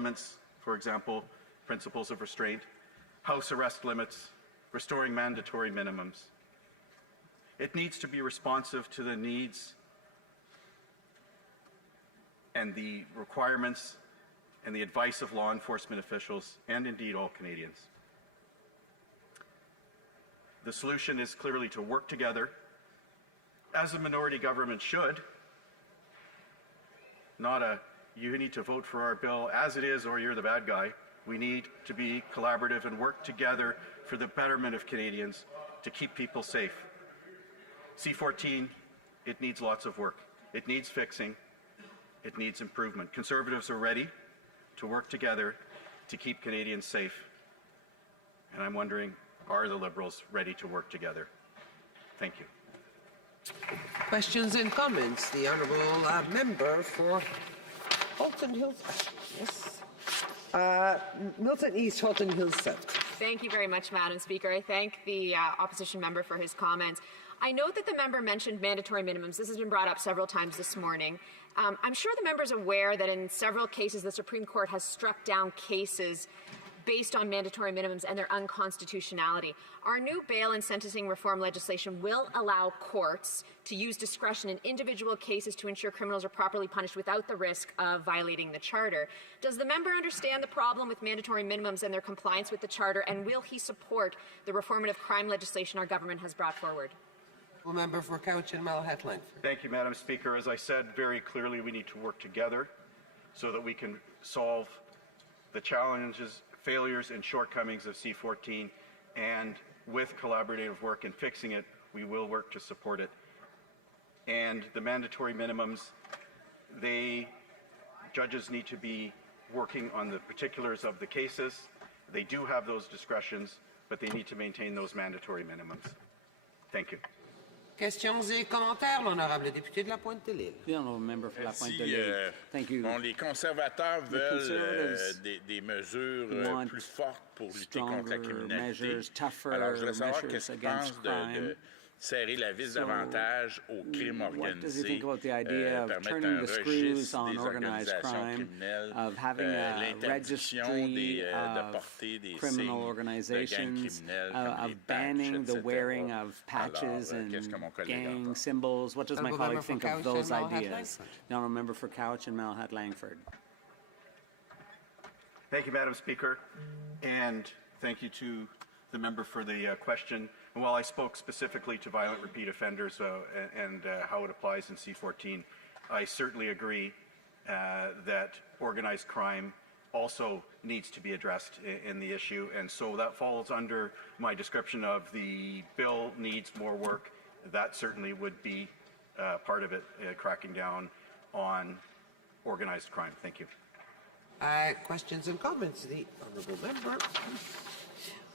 elements, for example, principles of restraint, house arrest limits, restoring mandatory minimums. It needs to be responsive to the needs and the requirements and the advice of law enforcement officials and indeed all Canadians. The solution is clearly to work together, as a minority government should, not a you need to vote for our bill as it is or you're the bad guy. We need to be collaborative and work together for the betterment of Canadians to keep people safe. C-14, it needs lots of work. It needs fixing. It needs improvement. Conservatives are ready to work together to keep Canadians safe. And I'm wondering, are the Liberals ready to work together? Thank you. Questions and comments. The Honourable Member for Halton Hills. Yes. Milton East, Halton Hills South. Thank you very much, Madam Speaker. I thank the opposition member for his comments. I note that the member mentioned mandatory minimums. This has been brought up several times this morning. I'm sure the member is aware that in several cases the Supreme Court has struck down cases based on mandatory minimums and their unconstitutionality. Our new bail and sentencing reform legislation will allow courts to use discretion in individual cases to ensure criminals are properly punished without the risk of violating the Charter. Does the member understand the problem with mandatory minimums and their compliance with the Charter, and will he support the reformative crime legislation our government has brought forward? Member for Couch and Malahat Langford. Thank you, Madam Speaker. As I said very clearly, we need to work together so that we can solve the challenges, failures and shortcomings of C-14, and with collaborative work in fixing it, we will work to support it. And the mandatory minimums, judges need to be working on the particulars of the cases. They do have those discretions, but they need to maintain those mandatory minimums. Thank you. Questions et commentaires, l'honorable député de la Pointe-de-l'Île. Member for la Pointe-de-l'Île. Thank you. Bon, les conservateurs veulent des mesures plus fortes pour lutter contre la criminalité. Alors, je voudrais savoir qu'est-ce qu'il pense de serrer la vis davantage au crime organisé, permettre un registre des organisations criminelles, l'interdiction de porter des signes de gangs criminels comme les banning the wearing patchs, of patches and gang symbols. What does my colleague think of those ideas? Now, a member for Couch and Malahat Langford. Thank you, Madam Speaker, and thank you to the member for the question. And while I spoke specifically to violent repeat offenders and how it applies in C-14, I certainly agree that organized crime also needs to be addressed in the issue, and so that falls under my description of the bill needs more work. That certainly would be part of it, cracking down on organized crime. Thank you. Questions and comments. The Honourable Member.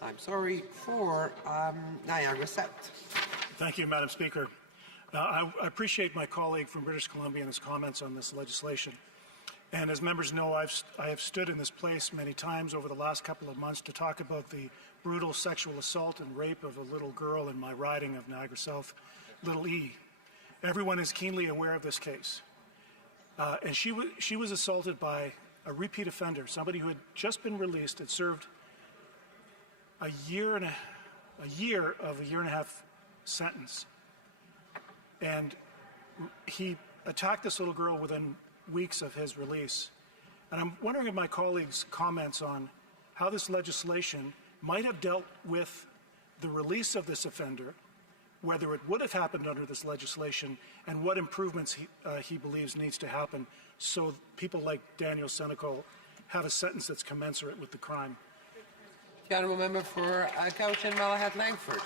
I'm sorry, for Niagara South. Thank you, Madam Speaker. I appreciate my colleague from British Columbia and his comments on this legislation. And as members know, I have stood in this place many times over the last couple of months to talk about the brutal sexual assault and rape of a little girl in my riding of Niagara South, Little E. Everyone is keenly aware of this case. And she was assaulted by a repeat offender, somebody who had just been released and served a year and a half sentence, and he attacked this little girl within weeks of his release. And I'm wondering if my colleagues' comments on how this legislation might have dealt with the release of this offender, whether it would have happened under this legislation, and what improvements he believes needs to happen so people like Daniel Senecal have a sentence that's commensurate with the crime. The Honourable Member for Couch and Malahat Langford.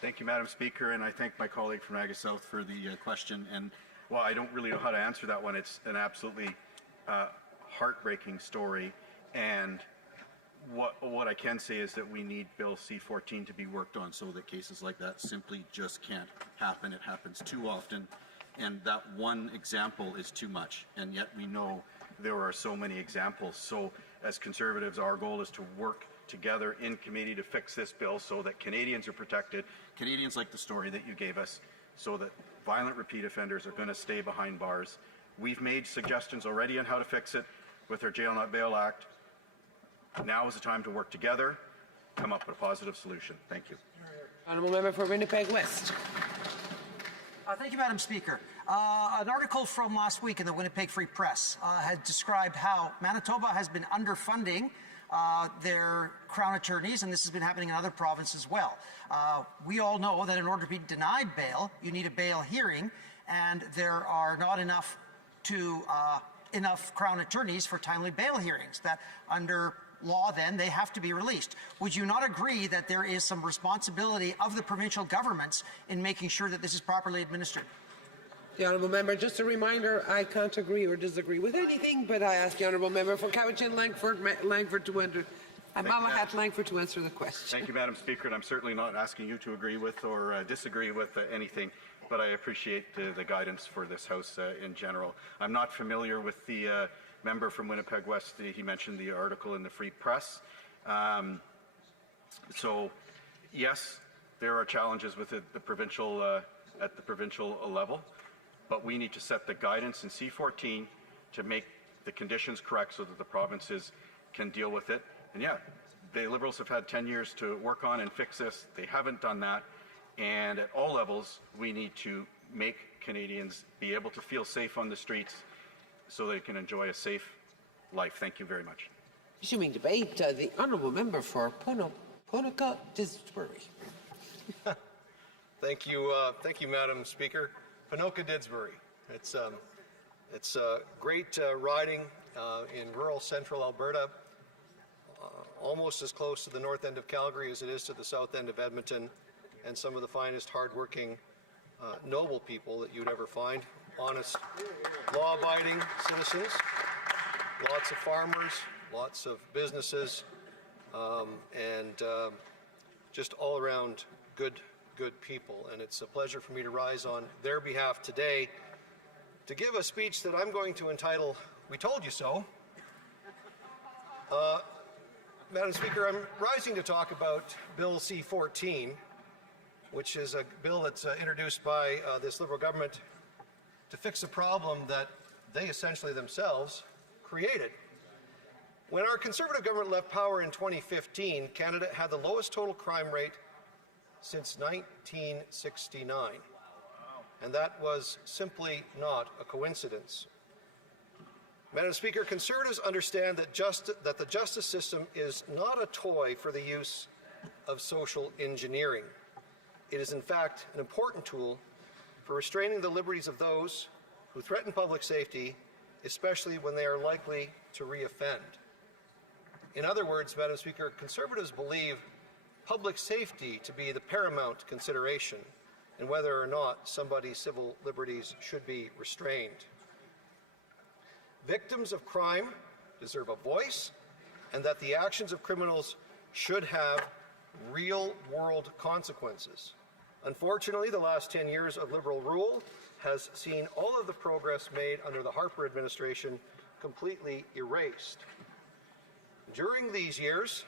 Thank you, Madam Speaker, and I thank my colleague from Niagara South for the question. And while I don't really know how to answer that one, it's an absolutely heartbreaking story. And what I can say is that we need Bill C-14 to be worked on so that cases like that simply just can't happen. It happens too often, and that one example is too much. And yet we know there are so many examples. So as Conservatives, our goal is to work together in committee to fix this bill so that Canadians are protected. Canadians like the story that you gave us, so that violent repeat offenders are going to stay behind bars. We've made suggestions already on how to fix it, with our Jail Not Bail Act. Now is the time to work together, come up with a positive solution. Thank you. Honourable Member for Winnipeg West. Thank you, Madam Speaker. An article from last week in the Winnipeg Free Press had described how Manitoba has been underfunding their Crown attorneys, and this has been happening in other provinces as well. We all know that in order to be denied bail, you need a bail hearing, and there are not enough Crown attorneys for timely bail hearings. That under law, then, they have to be released. Would you not agree that there is some responsibility of the provincial governments in making sure that this is properly administered? The Honourable Member, just a reminder, I can't agree or disagree with anything, but I ask the Honourable Member for Cowichan Langford to answer. Malahat Langford to answer the question. Thank you, Madam Speaker, and I'm certainly not asking you to agree with or disagree with anything, but I appreciate the guidance for this House in general. I'm not familiar with the member from Winnipeg West. He mentioned the article in the Free Press. So, yes, there are challenges with the provincial at the provincial level, but we need to set the guidance in C14 to make the conditions correct so that the provinces can deal with it. And yeah, the Liberals have had 10 years to work on and fix this. They haven't done that. And at all levels, we need to make Canadians be able to feel safe on the streets so they can enjoy a safe life. Thank you very much. Resuming debate, the Honourable Member for Ponoka Didsbury. Thank you, Madam Speaker. Ponoka Didsbury. It's a great riding in rural central Alberta, almost as close to the north end of Calgary as it is to the south end of Edmonton, and some of the finest, hard-working, noble people that you'd ever find. Honest, law-abiding citizens, lots of farmers, lots of businesses, and just all around good people. And it's a pleasure for me to rise on their behalf today to give a speech that I'm going to entitle, "We Told You So." Madam Speaker, I'm rising to talk about Bill C-14, which is a bill that's introduced by this Liberal government to fix a problem that they essentially themselves created. When our Conservative government left power in 2015, Canada had the lowest total crime rate since 1969. And that was simply not a coincidence. Madam Speaker, Conservatives understand that the justice system is not a toy for the use of social engineering. It is, in fact, an important tool for restraining the liberties of those who threaten public safety, especially when they are likely to reoffend. In other words, Madam Speaker, Conservatives believe public safety to be the paramount consideration in whether or not somebody's civil liberties should be restrained. Victims of crime deserve a voice, and that the actions of criminals should have real-world consequences. Unfortunately, the last 10 years of Liberal rule has seen all of the progress made under the Harper administration completely erased. During these years,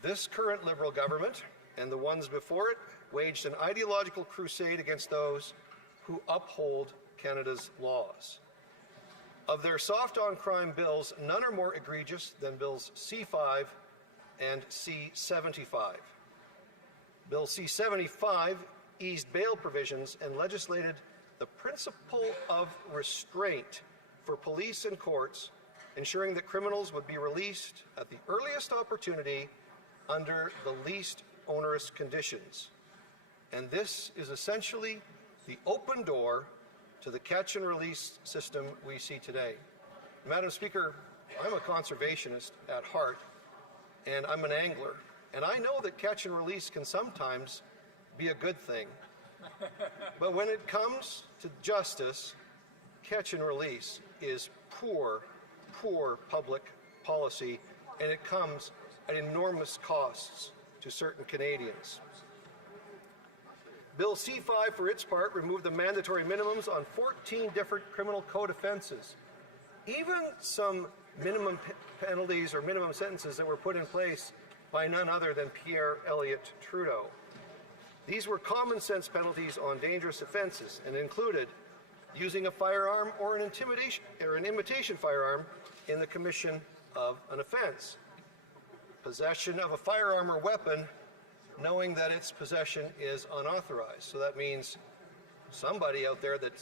this current Liberal government and the ones before it waged an ideological crusade against those who uphold Canada's laws. Of their soft-on-crime bills, none are more egregious than Bills C-5 and C-75. Bill C-75 eased bail provisions and legislated the principle of restraint for police and courts, ensuring that criminals would be released at the earliest opportunity under the least onerous conditions. And this is essentially the open door to the catch and release system we see today. Madam Speaker, I'm a conservationist at heart, and I'm an angler, and I know that catch and release can sometimes be a good thing. But when it comes to justice, catch and release is poor public policy, and it comes at enormous costs to certain Canadians. Bill C-5, for its part, removed the mandatory minimums on 14 different criminal code offenses. Even some minimum penalties or minimum sentences that were put in place by none other than Pierre Elliott Trudeau. These were common sense penalties on dangerous offenses and included using a firearm or an imitation firearm in the commission of an offense. Possession of a firearm or weapon knowing that its possession is unauthorized. So that means somebody out there that,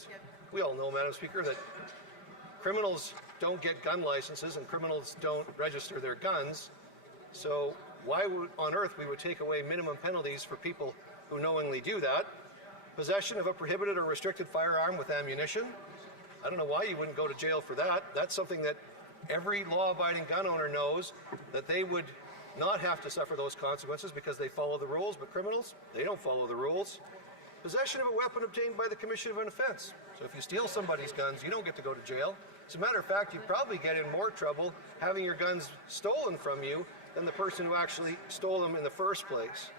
we all know, Madam Speaker, that criminals don't get gun licenses and criminals don't register their guns. So why would, on earth we would take away minimum penalties for people who knowingly do that? Possession of a prohibited or restricted firearm with ammunition. I don't know why you wouldn't go to jail for that. That's something that every law-abiding gun owner knows, that they would not have to suffer those consequences because they follow the rules, but criminals, they don't follow the rules. Possession of a weapon obtained by the commission of an offense. So if you steal somebody's guns, you don't get to go to jail. As a matter of fact, you probably get in more trouble having your guns stolen from you than the person who actually stole them in the first place.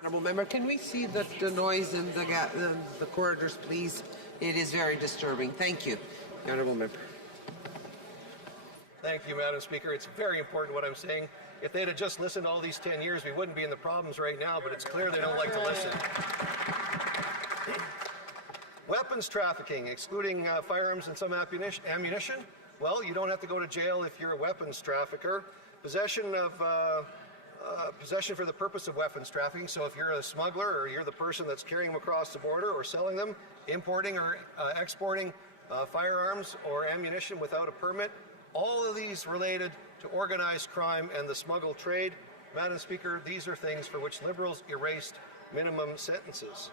Honourable Member, can we see the noise in the corridors, please? It is very disturbing. Thank you. Honourable Member. Thank you, Madam Speaker. It's very important what I'm saying. If they'd have just listened all these 10 years, we wouldn't be in the problems right now, but it's clear they don't like to listen. Weapons trafficking, excluding firearms and some ammunition. Well, you don't have to go to jail if you're a weapons trafficker. Possession for the purpose of weapons trafficking. So if you're a smuggler or you're the person that's carrying them across the border or selling them, importing or exporting firearms or ammunition without a permit, all of these related to organized crime and the smuggle trade. Madam Speaker, these are things for which Liberals erased minimum sentences.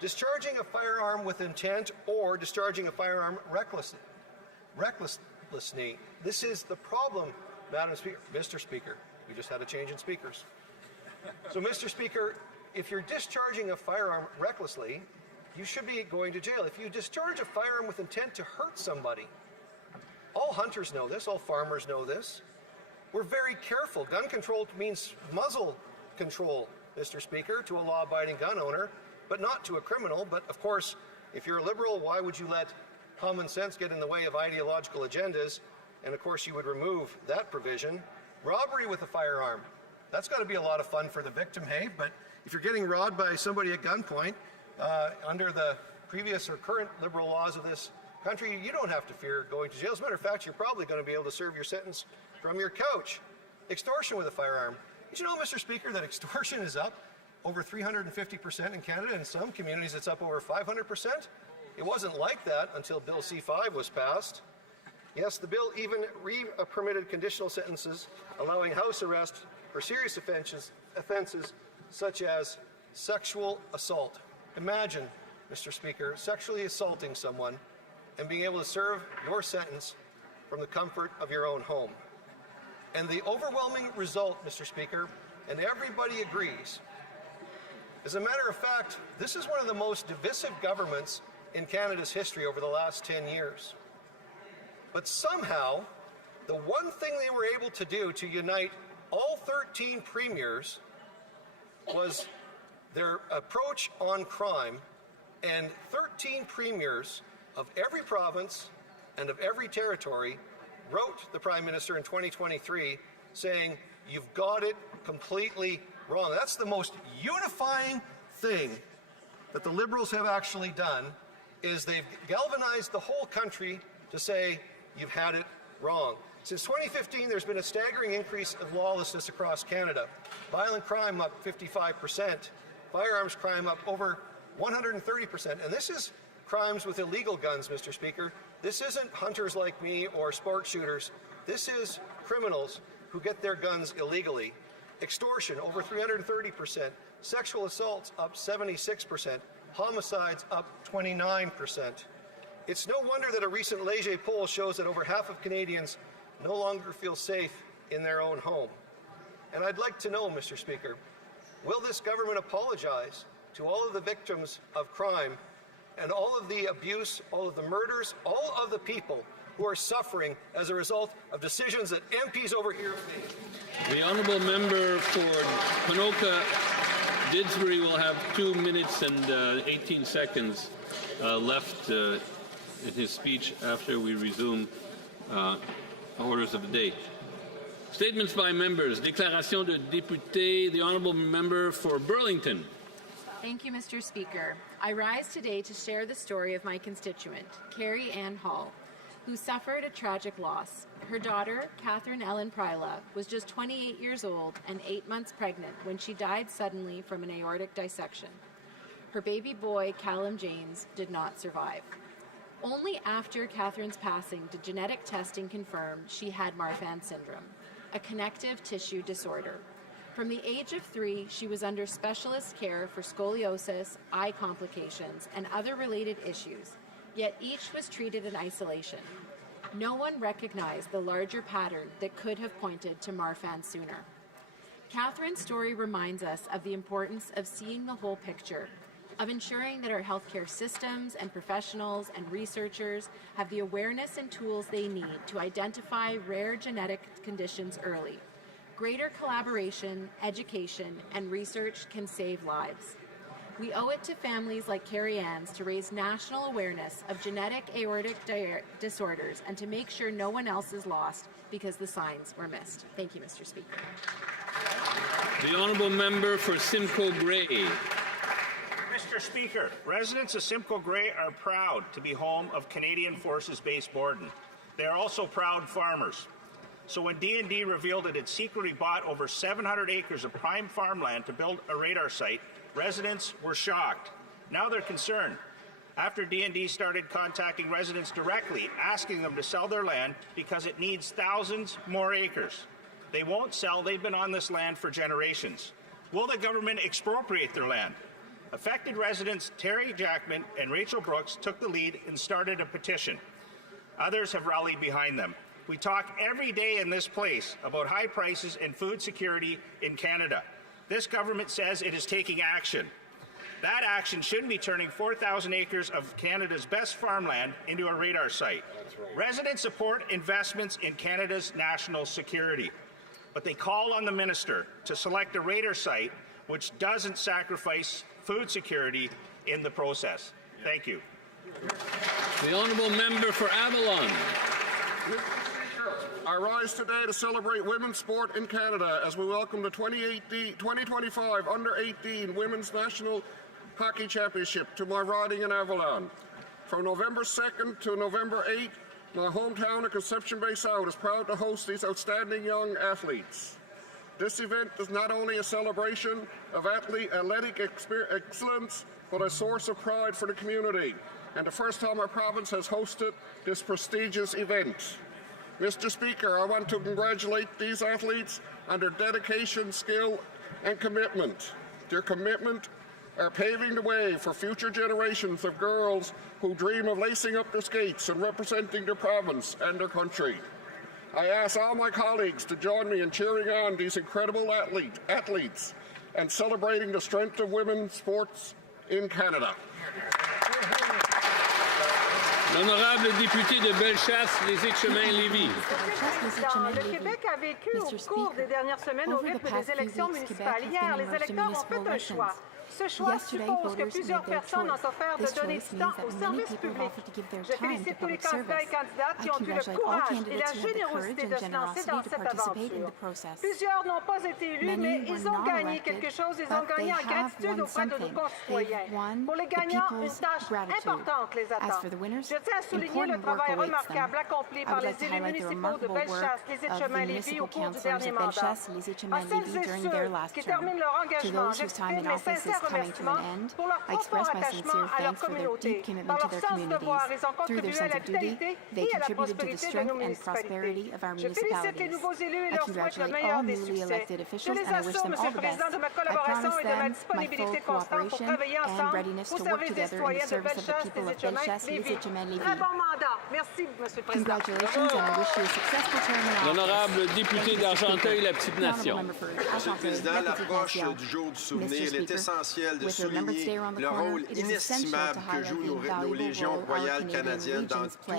Discharging a firearm with intent or discharging a firearm recklessly. This is the problem, Madam Speaker. Mr. Speaker, we just had a change in speakers. So, Mr. Speaker, if you're discharging a firearm recklessly, you should be going to jail. If you discharge a firearm with intent to hurt somebody, all hunters know this, all farmers know this. We're very careful. Gun control means muzzle control, Mr. Speaker, to a law-abiding gun owner, but not to a criminal. But of course, if you're a Liberal, why would you let common sense get in the way of ideological agendas? And of course, you would remove that provision. Robbery with a firearm. That's got to be a lot of fun for the victim, hey? But if you're getting robbed by somebody at gunpoint, under the previous or current Liberal laws of this country, you don't have to fear going to jail. As a matter of fact, you're probably going to be able to serve your sentence from your couch. Extortion with a firearm. Did you know, Mr. Speaker, that extortion is up over 350% in Canada? In some communities, it's up over 500%. It wasn't like that until Bill C-5 was passed. Yes, the bill even permitted conditional sentences allowing house arrest for serious offenses such as sexual assault. Imagine, Mr. Speaker, sexually assaulting someone and being able to serve your sentence from the comfort of your own home. And the overwhelming result, Mr. Speaker, and everybody agrees, as a matter of fact, this is one of the most divisive governments in Canada's history over the last 10 years. But somehow, the one thing they were able to do to unite all 13 premiers was their approach on crime, and 13 premiers of every province and of every territory wrote the Prime Minister in 2023 saying, you've got it completely wrong. That's the most unifying thing that the Liberals have actually done, is they've galvanized the whole country to say, you've had it wrong. Since 2015, there's been a staggering increase of lawlessness across Canada. Violent crime up 55%, firearms crime up over 130%, and this is crimes with illegal guns, Mr. Speaker. This isn't hunters like me or sport shooters. This is criminals who get their guns illegally. Extortion, over 330%. Sexual assaults, up 76%. Homicides, up 29%. It's no wonder that a recent Leger poll shows that over half of Canadians no longer feel safe in their own home. And I'd like to know, Mr. Speaker, will this government apologize to all of the victims of crime and all of the abuse, all of the murders, all of the people who are suffering as a result of decisions that MPs over here have made? The honourable member for Ponoka Didsbury will have 2 minutes and 18 seconds left in his speech after we resume orders of the day. Statements by members. Déclaration de député. The honourable member for Burlington. Thank you, Mr. Speaker. I rise today to share the story of my constituent, Carrie Ann Hall. who suffered a tragic loss. Her daughter, Catherine Ellen Pryla, was just 28 years old and 8 months pregnant when she died suddenly from an aortic dissection. Her baby boy, Callum James, did not survive. Only after Catherine's passing did genetic testing confirm she had Marfan syndrome, a connective tissue disorder. From the age of 3, she was under specialist care for scoliosis, eye complications, and other related issues, yet each was treated in isolation. No one recognized the larger pattern that could have pointed to Marfan sooner. Catherine's story reminds us of the importance of seeing the whole picture, of ensuring that our healthcare systems and professionals and researchers have the awareness and tools they need to identify rare genetic conditions early. Greater collaboration, education, and research can save lives. We owe it to families like Carrie Ann's to raise national awareness of genetic aortic disorders and to make sure no one else is lost because the signs were missed. Thank you, Mr. Speaker. The honourable member for Simcoe Grey. Mr. Speaker, residents of Simcoe Grey are proud to be home of Canadian Forces Base Borden. They are also proud farmers. So when D&D revealed that it secretly bought over 700 acres of prime farmland to build a radar site, residents were shocked. Now they're concerned. After D&D started contacting residents directly, asking them to sell their land because it needs thousands more acres. They won't sell. They've been on this land for generations. Will the government expropriate their land? Affected residents Terry Jackman and Rachel Brooks took the lead and started a petition. Others have rallied behind them. We talk every day in this place about high prices and food security in Canada. This government says it is taking action. That action shouldn't be turning 4,000 acres of Canada's best farmland into a radar site. Residents support investments in Canada's national security, but they call on the minister to select a radar site which doesn't sacrifice food security in the process. Thank you. The honourable member for Avalon. I rise today to celebrate women's sport in Canada as we welcome the 2025 Under-18 Women's National Hockey Championship to my riding in Avalon. From November 2nd to November 8th, my hometown of Conception Bay South is proud to host these outstanding young athletes. This event is not only a celebration of athletic excellence, but a source of pride for the community, and the first time our province has hosted this prestigious event. Mr. Speaker, I want to congratulate these athletes on their dedication, skill, and commitment. Their commitment are paving the way for future generations of girls who dream of lacing up their skates and representing their province and their country. I ask all my colleagues to join me in cheering on these incredible athletes and celebrating the strength of women's sports in Canada. L'honorable député de Bellechasse, les Échemins-Lévis. Le Québec a vécu au cours des dernières semaines au rythme des élections municipales. Hier, les électeurs ont fait un choix. Ce choix suppose que plusieurs personnes ont offert de donner du temps au service public. Je félicite tous les candidats et candidates qui ont eu le courage et la générosité de se lancer dans cette aventure. Plusieurs n'ont pas été élus, mais ils ont gagné quelque chose. Ils ont gagné en gratitude auprès de nos concitoyens. Pour les gagnants, une tâche importante les attend. Je tiens à souligner le travail remarquable accompli par les élus municipaux de Bellechasse, les Échemins-Lévis au cours du dernier mandat. À celles et ceux qui terminent leur engagement, j'exprime mes sincères remerciements pour leur profond attachement à leur communauté. Par leur sens de devoir, ils ont contribué à la vitalité et à la prospérité de nos municipalités. Je félicite les nouveaux élus et leur souhaite le meilleur des succès. Je les assure, Monsieur le Président, de ma collaboration et de ma disponibilité constante pour travailler ensemble au service des citoyens de Bellechasse, des Échemins-Lévis. Très bon mandat. Merci, Monsieur le Président. L'honorable député d'Argenteuil, la Petite Nation. Monsieur le Président, à l'approche du jour du souvenir, il est essentiel de souligner le rôle inestimable que jouent nos légions royales canadiennes dans tous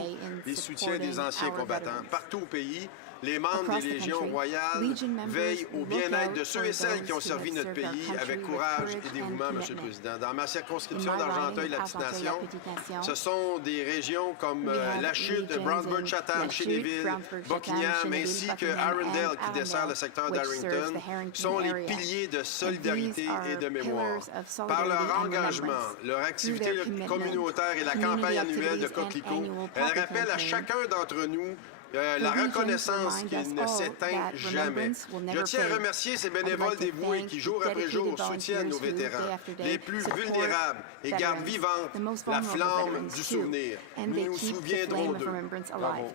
les soutiens des anciens combattants. Partout au pays, les membres des Légions royales veillent au bien-être de ceux et celles qui ont servi notre pays avec courage et dévouement, Monsieur le Président. Dans ma circonscription d'Argenteuil-la-Petite-Nation, ce sont des régions comme la Chute, Brownsburg-Chatham, Chénéville, Buckingham, ainsi que Arundel, qui dessert le secteur d'Arrington, sont les piliers de solidarité et de mémoire. Par leur engagement, leur activité communautaire et la campagne annuelle de Coquelicot, elles rappellent à chacun d'entre nous la reconnaissance qu'il ne s'éteint jamais. Je tiens à remercier ces bénévoles dévoués qui, jour après jour, soutiennent nos vétérans, les plus vulnérables, et gardent vivante la flamme du souvenir. Nous nous souviendrons d'eux. Bravo.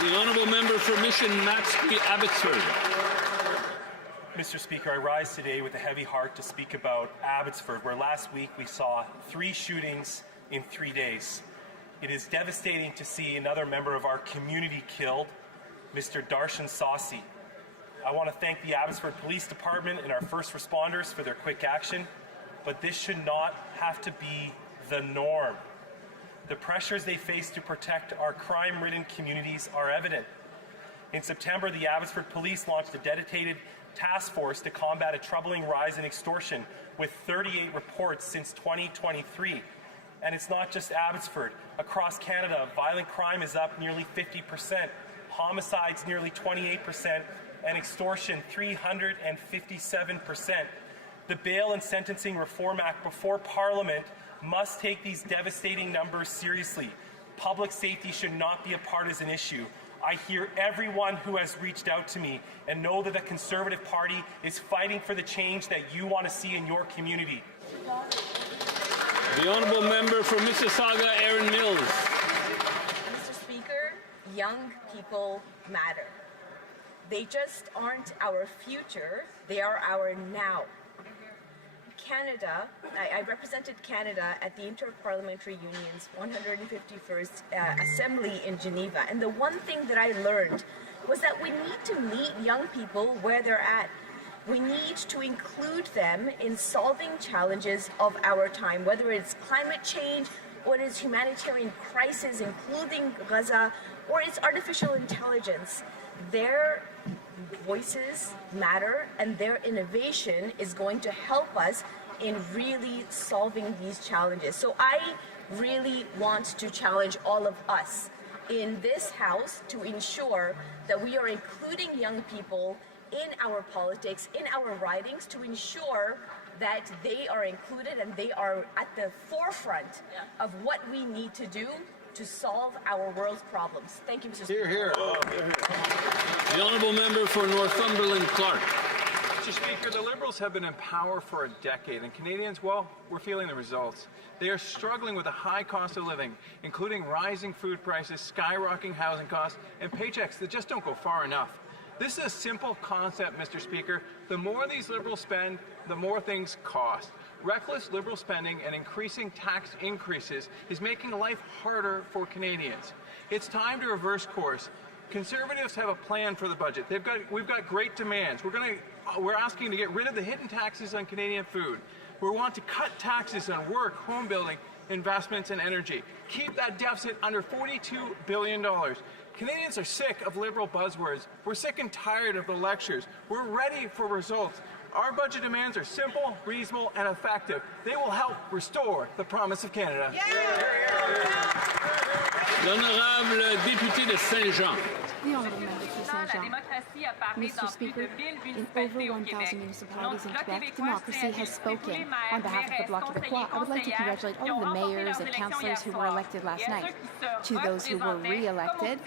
The honourable member for Mission Matsqui, Abbotsford. Mr. Speaker, I rise today with a heavy heart to speak about Abbotsford, where last week we saw 3 shootings in 3 days. It is devastating to see another member of our community killed, Mr. Darshan Saucy. I want to thank the Abbotsford Police Department and our first responders for their quick action, but this should not have to be the norm. The pressures they face to protect our crime-ridden communities are evident. In September, the Abbotsford Police launched a dedicated task force to combat a troubling rise in extortion with 38 reports since 2023. And it's not just Abbotsford. Across Canada, violent crime is up nearly 50%, homicides nearly 28%, and extortion 357%. The Bail and Sentencing Reform Act before Parliament must take these devastating numbers seriously. Public safety should not be a partisan issue. I hear everyone who has reached out to me and know that the Conservative Party is fighting for the change that you want to see in your community. The honourable member for Mississauga, Erin Mills. Mr. Speaker, young people matter. They just aren't our future, they are our now. Canada, I represented Canada at the Inter-Parliamentary Union's 151st Assembly in Geneva, and the one thing that I learned was that we need to meet young people where they're at. We need to include them in solving challenges of our time, whether it's climate change, or it's humanitarian crisis, including Gaza, or it's artificial intelligence. Their voices matter, and their innovation is going to help us in really solving these challenges. So I really want to challenge all of us in this House to ensure that we are including young people in our politics, in our ridings, to ensure that they are included and they are at the forefront of what we need to do to solve our world's problems. Thank you, Mr. Speaker. Hear, hear. The honourable member for Northumberland, Clark. Mr. Speaker, the Liberals have been in power for a decade, and Canadians, well, we're feeling the results. They are struggling with a high cost of living, including rising food prices, skyrocketing housing costs, and paychecks that just don't go far enough. This is a simple concept, Mr. Speaker. The more these Liberals spend, the more things cost. Reckless Liberal spending and increasing tax increases is making life harder for Canadians. It's time to reverse course. Conservatives have a plan for the budget. We've got great demands. We're asking to get rid of the hidden taxes on Canadian food. We want to cut taxes on work, home building, investments, and energy. Keep that deficit under $42 billion. Canadians are sick of Liberal buzzwords. We're sick and tired of the lectures. We're ready for results. Our budget demands are simple, reasonable, and effective. They will help restore the promise of Canada. L'honorable député de Saint-Jean. The honourable member for Saint-Jean. Mr. Speaker, in over 1,000 municipalities in Quebec, democracy has spoken. On behalf of the Bloc Québécois, I would like to congratulate all of the mayors and councillors who were elected last night. To those who were re-elected,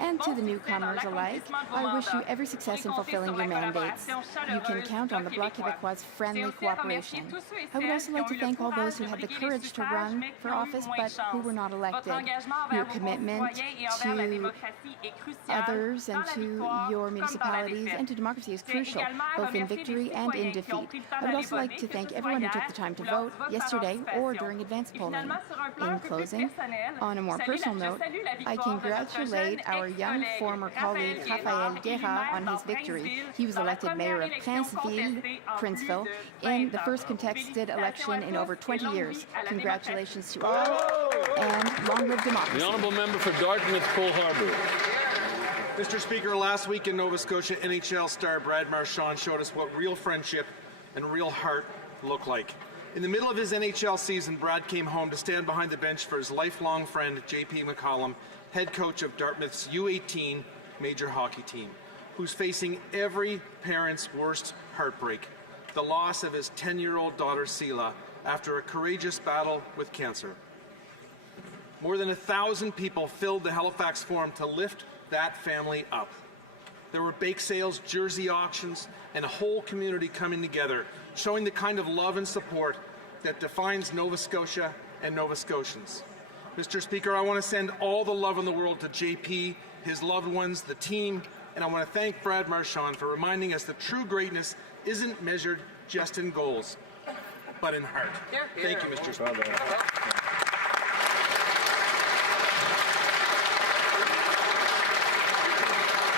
and to the newcomers alike, I wish you every success in fulfilling your mandates. You can count on the Bloc Québécois' friendly cooperation. I would also like to thank all those who had the courage to run for office but who were not elected. Your commitment to others and to your municipalities and to democracy is crucial, both in victory and in defeat. I would also like to thank everyone who took the time to vote yesterday or during advance polling. In closing, on a more personal note, I congratulate our young former colleague Raphael Guerra on his victory. He was elected mayor of Princeville, in the first contested election in over 20 years. Congratulations to all, and long live democracy. The honourable member for Dartmouth, Cole Harbour. Mr. Speaker, last week in Nova Scotia, NHL star Brad Marchand showed us what real friendship and real heart look like. In the middle of his NHL season, Brad came home to stand behind the bench for his lifelong friend, J.P. McCollum, head coach of Dartmouth's U18 major hockey team, who's facing every parent's worst heartbreak, the loss of his 10-year-old daughter, Seela, after a courageous battle with cancer. More than 1,000 people filled the Halifax Forum to lift that family up. There were bake sales, jersey auctions, and a whole community coming together, showing the kind of love and support that defines Nova Scotia and Nova Scotians. Mr. Speaker, I want to send all the love in the world to JP, his loved ones, the team, and I want to thank Brad Marchand for reminding us that true greatness isn't measured just in goals, but in heart. Thank you, Mr. Speaker.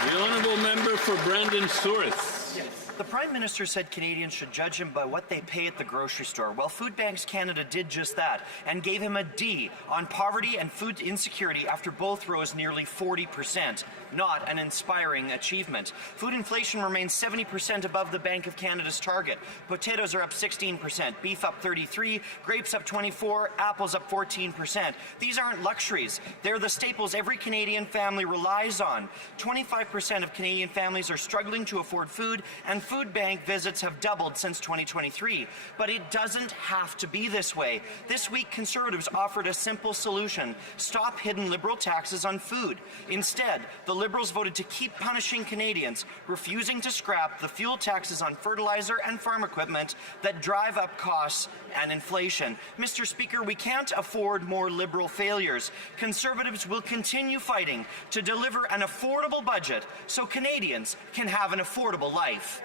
The honourable member for Brandon Souris. The Prime Minister said Canadians should judge him by what they pay at the grocery store. Well, Food Banks Canada did just that and gave him a D on poverty and food insecurity after both rose nearly 40%. Not an inspiring achievement. Food inflation remains 70% above the Bank of Canada's target. Potatoes are up 16%, beef up 33%, grapes up 24%, apples up 14%. These aren't luxuries. They're the staples every Canadian family relies on. 25% of Canadian families are struggling to afford food, and food bank visits have doubled since 2023. But it doesn't have to be this way. This week, Conservatives offered a simple solution: stop hidden Liberal taxes on food. Instead, the Liberals voted to keep punishing Canadians, refusing to scrap the fuel taxes on fertilizer and farm equipment that drive up costs and inflation. Mr. Speaker, we can't afford more Liberal failures. Conservatives will continue fighting to deliver an affordable budget so Canadians can have an affordable life.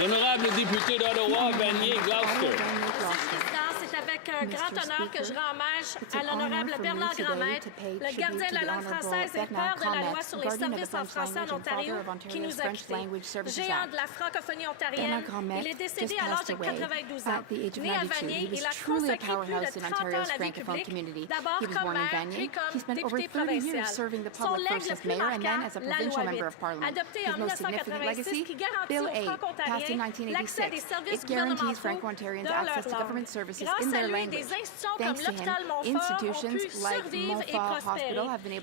L'honorable député d'Ottawa, Vanier-Gloucester. C'est avec un grand honneur que je rends hommage à l'honorable Bernard Grandmaître, le gardien de la langue française et père de la loi sur les services en français en Ontario, qui nous a quittés. Géant de la francophonie ontarienne, il est décédé à l'âge de 92 ans. Né à Vanier, il a consacré plus de 30 ans à la vie publique, d'abord comme maire, puis comme député provincial. Son legs le plus marquant, la loi 8, adoptée en 1986, qui garantit aux franco-ontariens l'accès à des services gouvernementaux dans leur langue. Grâce à lui, des institutions comme l'hôpital Montfort ont pu survivre et prospérer.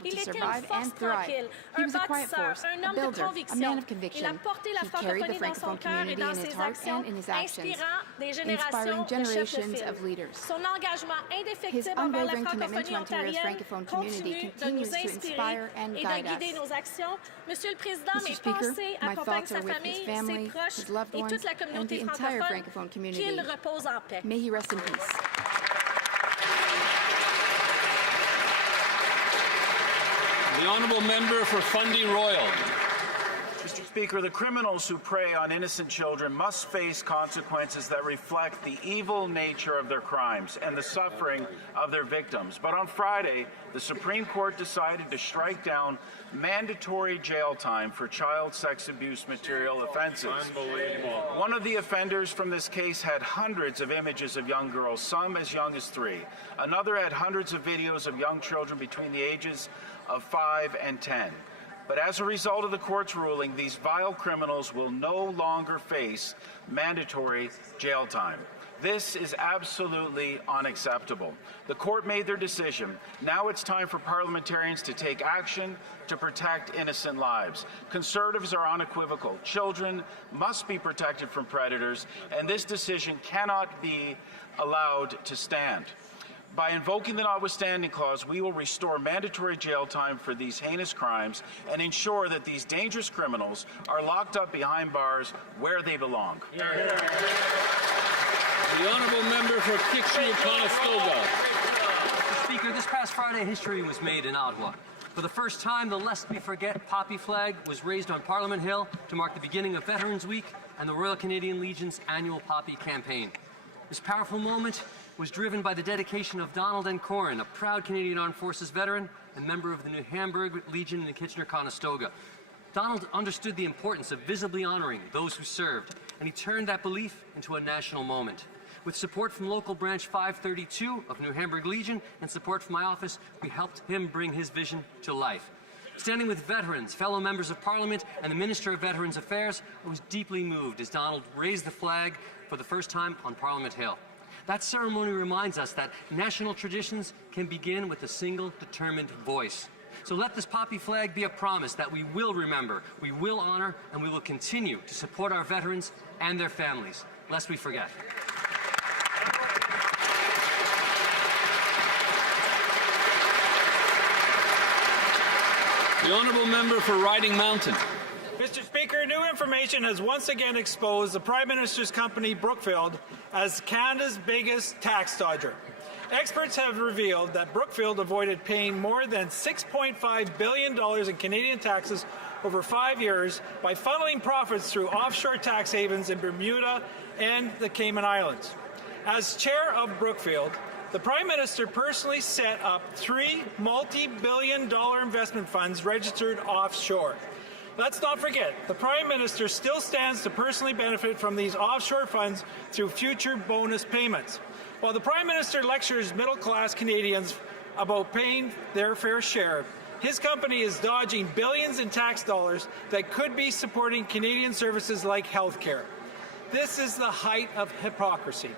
Il était une force tranquille, un bâtisseur, un homme de conviction. Il a porté la francophonie dans son cœur et dans ses actions, inspirant des générations de chefs de file. Son engagement indéfectible envers la francophonie ontarienne continue de nous inspirer et de guider nos actions. Monsieur le Président, mes pensées accompagnent sa famille, ses proches et toute la communauté francophone. Qu'il repose en paix. May he rest in peace. The honourable member for Fundy Royal. Mr. Speaker, the criminals who prey on innocent children must face consequences that reflect the evil nature of their crimes and the suffering of their victims. But on Friday, the Supreme Court decided to strike down mandatory jail time for child sex abuse material offenses. Unbelievable. One of the offenders from this case had hundreds of images of young girls, some as young as 3. Another had hundreds of videos of young children between the ages of 5 and 10. But as a result of the court's ruling, these vile criminals will no longer face mandatory jail time. This is absolutely unacceptable. The court made their decision. Now it's time for parliamentarians to take action to protect innocent lives. Conservatives are unequivocal. Children must be protected from predators, and this decision cannot be allowed to stand. By invoking the notwithstanding clause, we will restore mandatory jail time for these heinous crimes and ensure that these dangerous criminals are locked up behind bars where they belong. The honourable member for Kitchener-Conestoga. Mr. Speaker, this past Friday, history was made in Ottawa. For the first time, the Lest We Forget poppy flag was raised on Parliament Hill to mark the beginning of Veterans Week and the Royal Canadian Legion's annual poppy campaign. This powerful moment was driven by the dedication of Donald N. Corrin, a proud Canadian Armed Forces veteran and member of the New Hamburg Legion in Kitchener-Conestoga. Donald understood the importance of visibly honoring those who served, and he turned that belief into a national moment. With support from local branch 532 of New Hamburg Legion and support from my office, we helped him bring his vision to life. Standing with veterans, fellow members of Parliament, and the Minister of Veterans Affairs, I was deeply moved as Donald raised the flag for the first time on Parliament Hill. That ceremony reminds us that national traditions can begin with a single determined voice. So let this poppy flag be a promise that we will remember, we will honor, and we will continue to support our veterans and their families, lest we forget. The Honourable Member for Riding Mountain. Mr. Speaker, new information has once again exposed the Prime Minister's company, Brookfield, as Canada's biggest tax dodger. Experts have revealed that Brookfield avoided paying more than $6.5 billion in Canadian taxes over 5 years by funneling profits through offshore tax havens in Bermuda and the Cayman Islands. As chair of Brookfield, the Prime Minister personally set up 3 multi-billion-dollar investment funds registered offshore. Let's not forget, the Prime Minister still stands to personally benefit from these offshore funds through future bonus payments. While the Prime Minister lectures middle-class Canadians about paying their fair share, his company is dodging billions in tax dollars that could be supporting Canadian services like healthcare. This is the height of hypocrisy.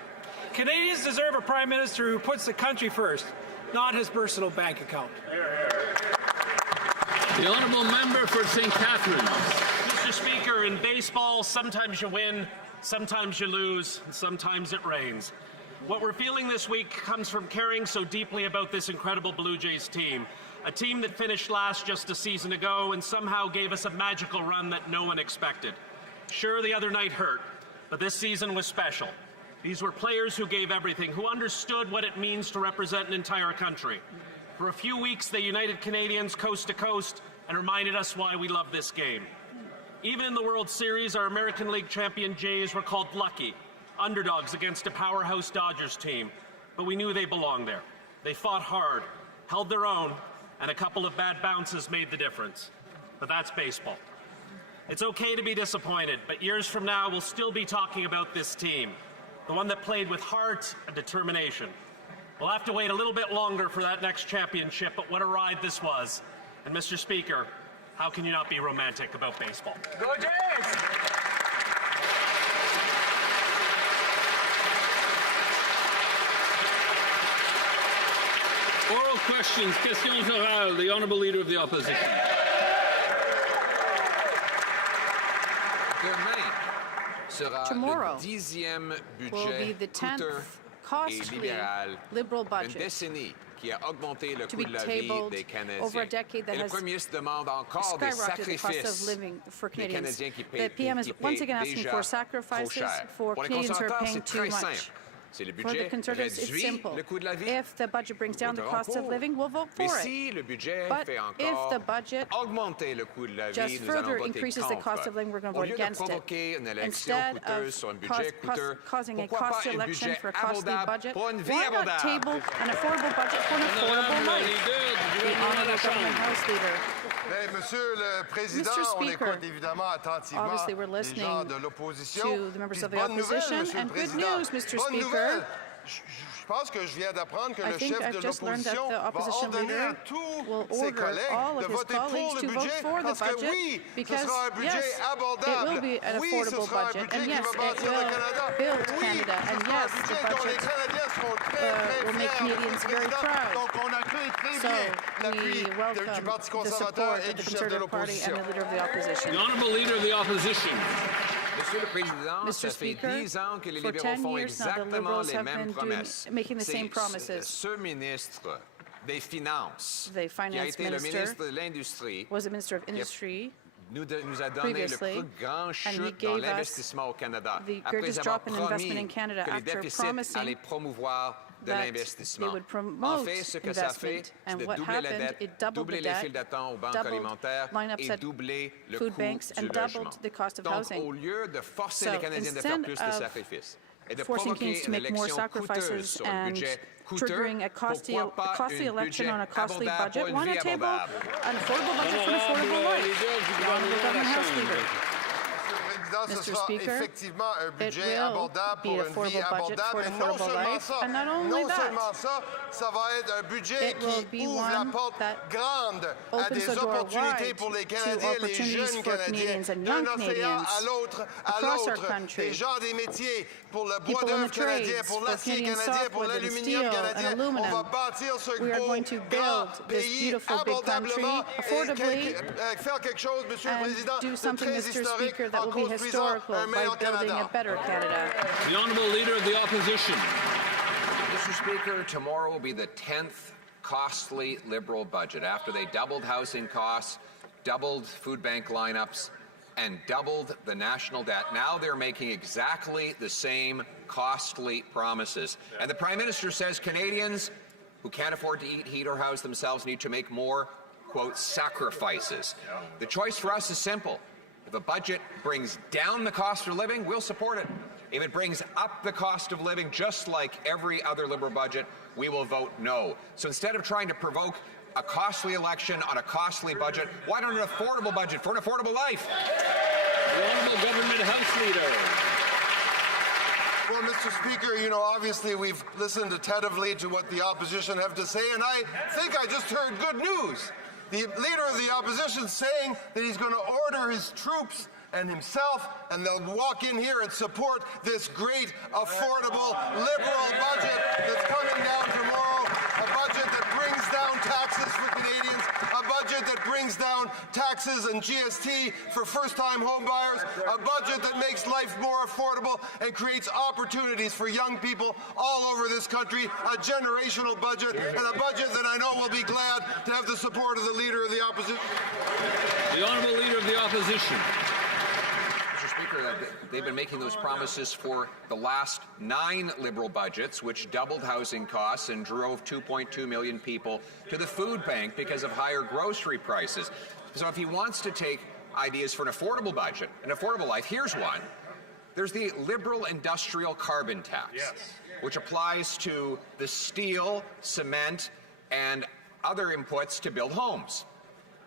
Canadians deserve a Prime Minister who puts the country first, not his personal bank account. The Honourable Member for St. Catharines. Mr. Speaker, in baseball, sometimes you win, sometimes you lose, and sometimes it rains. What we're feeling this week comes from caring so deeply about this incredible Blue Jays team, a team that finished last just a season ago and somehow gave us a magical run that no one expected. Sure, the other night hurt, but this season was special. These were players who gave everything, who understood what it means to represent an entire country. For a few weeks, they united Canadians coast to coast and reminded us why we love this game. Even in the World Series, our American League champion Jays were called lucky, underdogs against a powerhouse Dodgers team, but we knew they belonged there. They fought hard, held their own, and a couple of bad bounces made the difference. But that's baseball. It's okay to be disappointed, but years from now, we'll still be talking about this team, the one that played with heart and determination. We'll have to wait a little bit longer for that next championship, but what a ride this was. And Mr. Speaker, how can you not be romantic about baseball? Go Jays! Oral questions, questions orales. The Honourable Leader of the Opposition. Tomorrow will be the 10th costly Liberal budget to be tabled over a decade that has skyrocketed the cost of living for Canadians. The PM is once again asking for sacrifices for Canadians who are paying too much. For the Conservatives, it's simple. If the budget brings down the cost of living, we'll vote for it. But if the budget just further increases the cost of living, we're going to vote against it. Instead of causing a costly election for a costly budget, why not table an affordable budget for an affordable life? The Honourable Government House Leader. Monsieur le Président, on écoute évidemment attentivement les gens de l'opposition. Bonne nouvelle, Monsieur and le good Président. news, Mr. Bonne Speaker. nouvelle. Je pense que je viens d'apprendre que le chef de l'opposition va ordonner à tous ses collègues de voter pour le budget parce que oui, ce sera un budget abordable. Oui, ce sera un budget qui va bâtir le Canada. Oui, ce sera un budget dont les Canadiens seront très fiers. Donc on accueille très bien l'appui du Parti conservateur et du chef de l'opposition. The Honourable Leader of the Opposition. Mr. Speaker, for 10 years now, the Liberals have been making the same promises. Ce ministre des Finances, the finance minister was the Minister of Industry nous a donné le plus grand chute dans l'investissement au Canada, après avoir promis que les déficits allaient promouvoir de l'investissement. En fait, ce que ça fait, c'est de doubler la dette, doubler les files d'attente aux banques alimentaires et doubler le coût du logement. Donc, au lieu de forcer les Canadiens de faire plus de sacrifices et de provoquer une élection coûteuse sur un budget coûteux, pourquoi pas un budget abordable pour une vie abordable? Ce sera effectivement un budget abordable pour une vie abordable, mais non seulement ça, ça va être un budget qui ouvre la porte grande à des opportunités pour les Canadiens, les jeunes Canadiens, d'un océan à l'autre, des gens des métiers, pour le bois d'œuvre canadien, pour l'acier canadien, pour l'aluminium canadien. On va bâtir ce beau, grand pays abordablement et faire quelque chose, Monsieur le Président, de très historique en construisant un meilleur Canada. The Honourable Leader of the Opposition. Mr. Speaker, tomorrow will be the 10th costly Liberal budget after they doubled housing costs, doubled food bank lineups, and doubled the national debt. Now they're making exactly the same costly promises. And the Prime Minister says Canadians who can't afford to eat, heat, or house themselves need to make more, quote, sacrifices. The choice for us is simple. If a budget brings down the cost of living, we'll support it. If it brings up the cost of living, just like every other Liberal budget, we will vote no. So instead of trying to provoke a costly election on a costly budget, why not an affordable budget for an affordable life? The Honourable Government House Leader. Well, Mr. Speaker, you know, obviously we've listened attentively to what the opposition have to say, and I think I just heard good news. The Leader of the Opposition saying that he's going to order his troops and himself, and they'll walk in here and support this great, affordable, liberal budget that's coming down tomorrow, a budget that brings down taxes for Canadians, a budget that brings down taxes and GST for first-time home buyers, a budget that makes life more affordable and creates opportunities for young people all over this country, a generational budget, and a budget that I know will be glad to have the support of the Leader of the Opposition. The Honourable Leader of the Opposition. They've been making those promises for the last 9 Liberal budgets, which doubled housing costs and drove 2.2 million people to the food bank because of higher grocery prices. So if he wants to take ideas for an affordable budget, an affordable life, here's one. There's the Liberal industrial carbon tax, which applies to the steel, cement, and other inputs to build homes.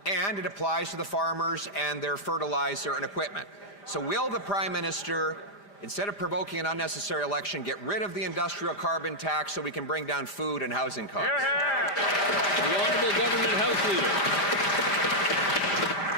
And it applies to the farmers and their fertilizer and equipment. So will the Prime Minister, instead of provoking an unnecessary election, get rid of the industrial carbon tax so we can bring down food and housing costs? The Honourable Government House Leader.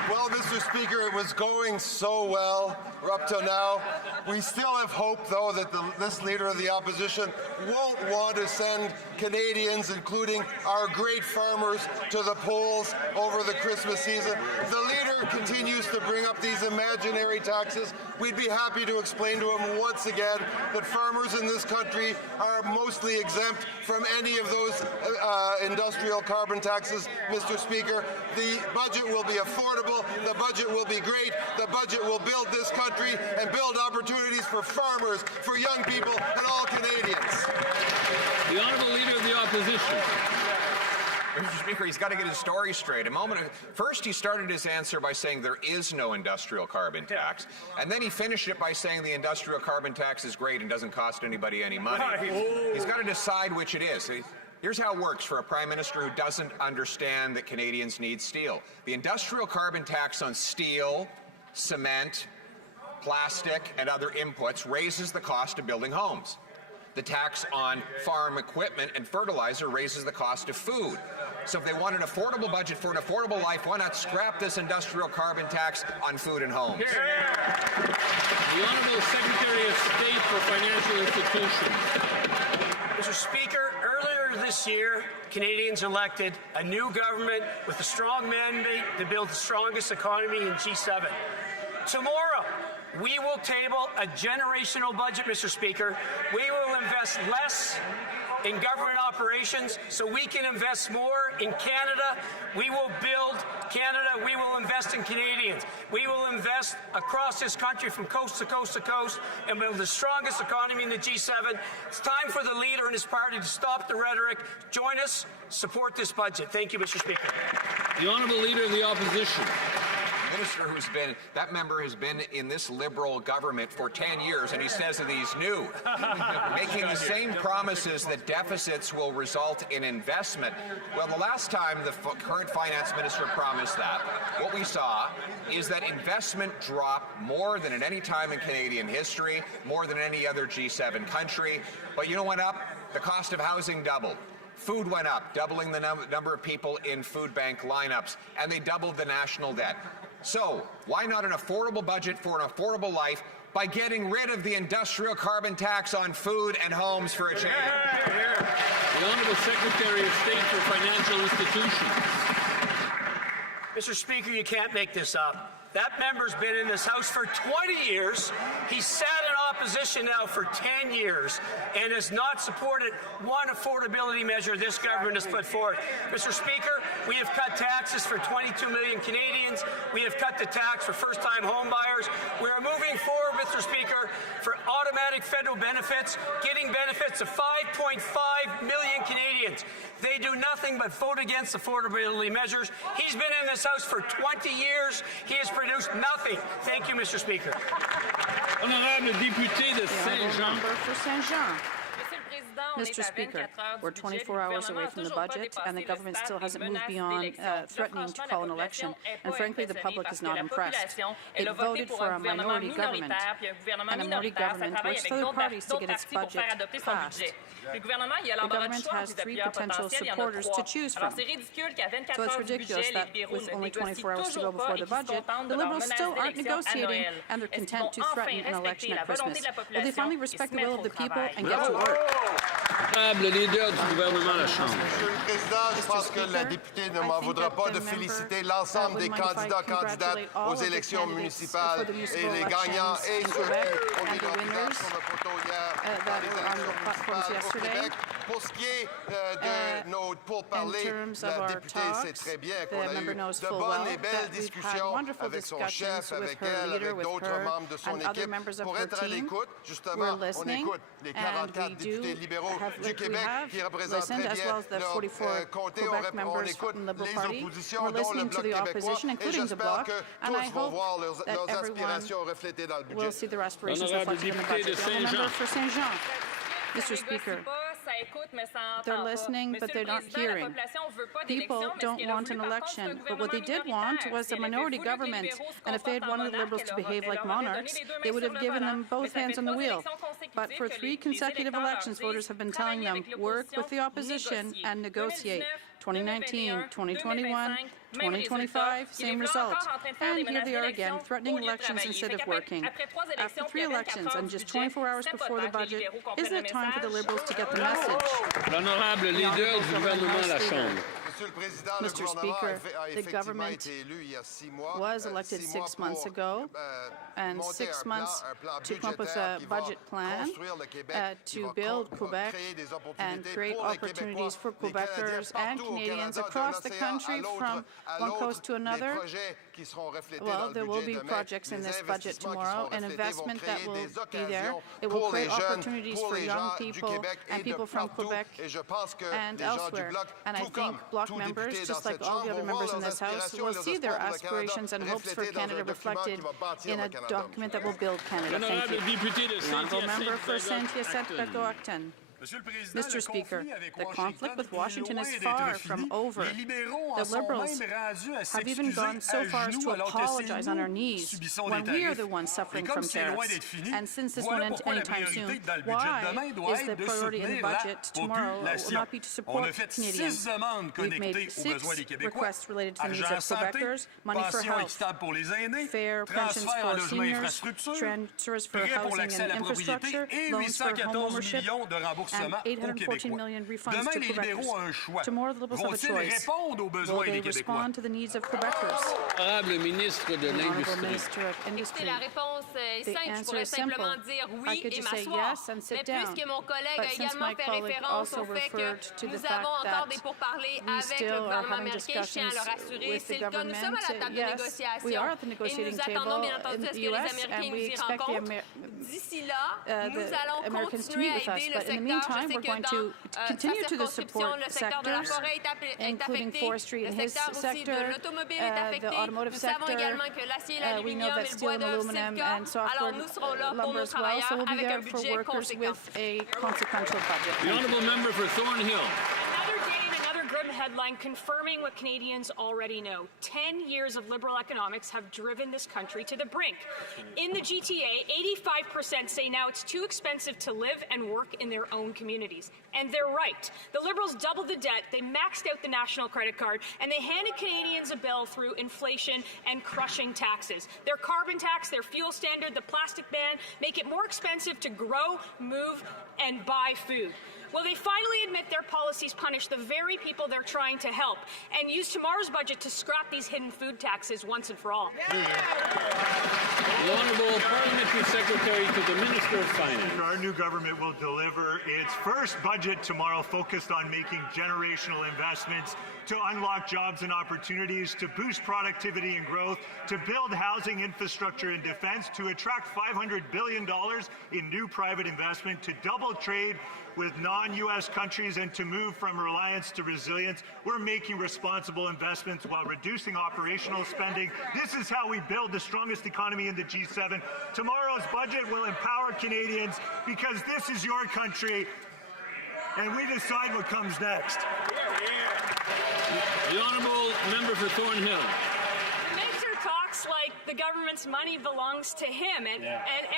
Well, Mr. Speaker, it was going so well up till now. We still have hope, though, that this Leader of the Opposition won't want to send Canadians, including our great farmers, to the polls over the Christmas season. The Leader continues to bring up these imaginary taxes. We'd be happy to explain to him once again that farmers in this country are mostly exempt from any of those industrial carbon taxes, Mr. Speaker. The budget will be affordable. The budget will be great. The budget will build this country and build opportunities for farmers, for young people, and all Canadians. The Honourable Leader of the Opposition. Mr. Speaker, he's got to get his story straight. First, he started his answer by saying there is no industrial carbon tax, and then he finished it by saying the industrial carbon tax is great and doesn't cost anybody any money. He's got to decide which it is. Here's how it works for a Prime Minister who doesn't understand that Canadians need steel. The industrial carbon tax on steel, cement, plastic, and other inputs raises the cost of building homes. The tax on farm equipment and fertilizer raises the cost of food. So if they want an affordable budget for an affordable life, why not scrap this industrial carbon tax on food and homes? The Honourable Secretary of State for Financial Institutions. Mr. Speaker, earlier this year, Canadians elected a new government with a strong mandate to build the strongest economy in G7. Tomorrow, we will table a generational budget, Mr. Speaker. We will invest less in government operations so we can invest more in Canada. We will build Canada. We will invest in Canadians. We will invest across this country from coast to coast to coast and build the strongest economy in the G7. It's time for the leader and his party to stop the rhetoric. Join us. Support this budget. Thank you, Mr. Speaker. The Honourable Leader of the Opposition. That member has been in this Liberal government for 10 years, and he says that he's new, making the same promises that deficits will result in investment. Well, the last time the current finance minister promised that, what we saw is that investment dropped more than at any time in Canadian history, more than any other G7 country. But you know what went up? The cost of housing doubled. Food went up, doubling the number of people in food bank lineups, and they doubled the national debt. So, why not an affordable budget for an affordable life by getting rid of the industrial carbon tax on food and homes for a change? The Honourable Secretary of State for Financial Institutions. Mr. Speaker, you can't make this up. That member's been in this House for 20 years. He's sat in opposition now for 10 years and has not supported one affordability measure this government has put forward. Mr. Speaker, we have cut taxes for 22 million Canadians. We have cut the tax for first-time home buyers. We are moving forward, Mr. Speaker, for automatic federal benefits, getting benefits of 5.5 million Canadians. They do nothing but vote against affordability measures. He's been in this House for 20 years. He has produced nothing. Thank you, Mr. Speaker. Honorable député de Saint-Jean. Mr. Speaker, we're 24 hours away from the budget, and the government still hasn't moved beyond threatening to call an election. And frankly, the public is not impressed. It voted for a minority government, and a minority government works for third parties to get its budget passed. The government has three potential supporters to choose from. So it's ridiculous that with only 24 hours to go before the budget, the Liberals still aren't negotiating, and they're content to threaten an election at Christmas. Will they finally respect the will of the people and get to work? Le leader du gouvernement à la Chambre. Monsieur le Président, je pense que la députée ne m'en voudra pas de féliciter l'ensemble des candidates aux élections municipales et les gagnants et ceux qui ont mis leur visage sur le poteau hier des élections municipales au Québec. Pour ce qui est de nos pourparlers, la députée sait très bien qu'on a eu de bonnes et belles discussions avec son chef, avec elle, avec d'autres membres de son équipe pour être à l'écoute. Justement, on écoute les 44 députés libéraux du Québec qui représentent très bien leur comté. On écoute les oppositions, dont le Bloc québécois, et j'espère que tous vont voir leurs aspirations reflétées dans le budget. Honorable député de Saint-Jean. Mr. Speaker, they're listening, but they're not hearing. People don't want an election, but what they did want was a minority government, and if they had wanted the Liberals to behave like monarchs, they would have given them both hands on the wheel. But for 3 consecutive elections, voters have been telling them, work with the opposition and negotiate. 2019, 2021, 2025, same result. And here they are again, threatening elections instead of working. After 3 elections and just 24 hours before the budget, isn't it time for the Liberals to get the message? L'honorable leader du gouvernement à la Chambre. Mr. Speaker, the government was elected 6 months ago, and 6 months to come up with a budget plan to build Quebec and create opportunities for Quebecers and Canadians across the country from one coast to another. Well, there will be projects in this budget tomorrow, an investment that will be there. It will create opportunities for young people and people from Quebec and elsewhere. And I think Bloc members, just like all the other members in this House, will see their aspirations and hopes for Canada reflected in a document that will build Canada. Thank you. The Honourable Member for Saint-Hyacinthe-Bergo-Octon. Mr. Speaker, the conflict with Washington is far from over. The Liberals have even gone so far as to apologize on our knees when we are the ones suffering from tariffs. And since this won't end anytime soon, why is the priority in the budget tomorrow will not be to support Canadians? We've made 6 requests related to the needs of Quebecers, money for health, fair pensions for seniors, transfers for housing and infrastructure, loans for home ownership, and $814 million refunds to Quebecers. Tomorrow, the Liberals have a choice. Will they respond to the needs of Quebecers? Honorable Ministre de Minister of Industry. The answer is simple. I could just say yes and sit down. But since my colleague also referred to the fact that we still are having discussions with the government, yes, we are at the negotiating table in the U.S. and we expect the Americans to meet with us. But in the meantime, we're going to continue to support sectors, including forestry in his sector, the automotive sector. We know that steel and aluminum and softwood lumber as well. So we'll be there for workers with a consequential budget. The honourable member for Thornhill. Another day and another grim headline confirming what Canadians already know. 10 years of Liberal economics have driven this country to the brink. In the GTA, 85% say now it's too expensive to live and work in their own communities. And they're right. The Liberals doubled the debt, they maxed out the national credit card, and they handed Canadians a bill through inflation and crushing taxes. Their carbon tax, their fuel standard, the plastic ban make it more expensive to grow, move, and buy food. Will they finally admit their policies punish the very people they're trying to help and use tomorrow's budget to scrap these hidden food taxes once and for all? The Honourable Parliamentary Secretary to the Minister of Finance. Our new government will deliver its first budget tomorrow focused on making generational investments to unlock jobs and opportunities, to boost productivity and growth, to build housing, infrastructure and defense, to attract $500 billion in new private investment, to double trade with non-U.S. countries and to move from reliance to resilience. We're making responsible investments while reducing operational spending. This is how we build the strongest economy in the G7. Tomorrow's budget will empower Canadians because this is your country and we decide what comes next. The honourable member for Thornhill. Talks like the government's money belongs to him, and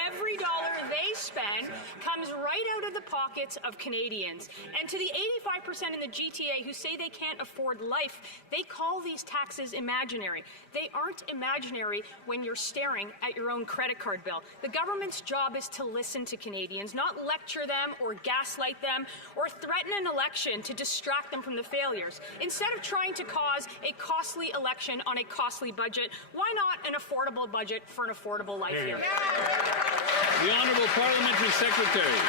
every dollar they spend comes right out of the pockets of Canadians. And to the 85% in the GTA who say they can't afford life, they call these taxes imaginary. They aren't imaginary when you're staring at your own credit card bill. The government's job is to listen to Canadians, not lecture them or gaslight them or threaten an election to distract them from the failures. Instead of trying to cause a costly election on a costly budget, why not an affordable budget for an affordable life here? The Honourable Parliamentary Secretary.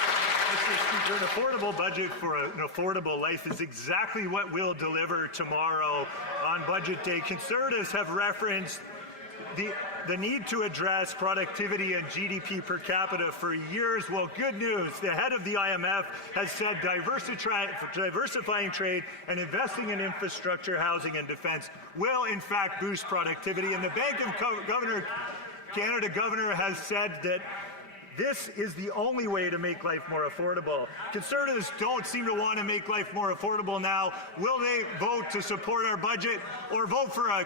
Mr. Speaker, an affordable budget for an affordable life is exactly what we'll deliver tomorrow on Budget Day. Conservatives have referenced the need to address productivity and GDP per capita for years. Well, good news. The head of the IMF has said diversifying trade and investing in infrastructure, housing, and defense will, in fact, boost productivity. And the Bank of Canada governor has said that this is the only way to make life more affordable. Conservatives don't seem to want to make life more affordable now. Will they vote to support our budget or vote for a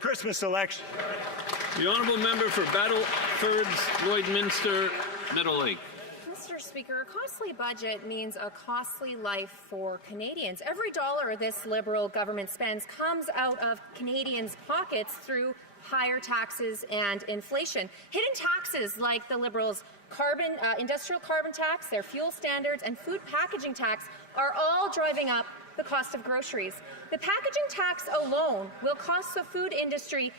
Christmas election? The honourable member for Battlefords, Lloydminster, Meadow Lake. Mr. Speaker, a costly budget means a costly life for Canadians. Every dollar this Liberal government spends comes out of Canadians' pockets through higher taxes and inflation. Hidden taxes like the Liberals' industrial carbon tax, their fuel standards, and food packaging tax are all driving up the cost of groceries. The packaging tax alone will cost the food industry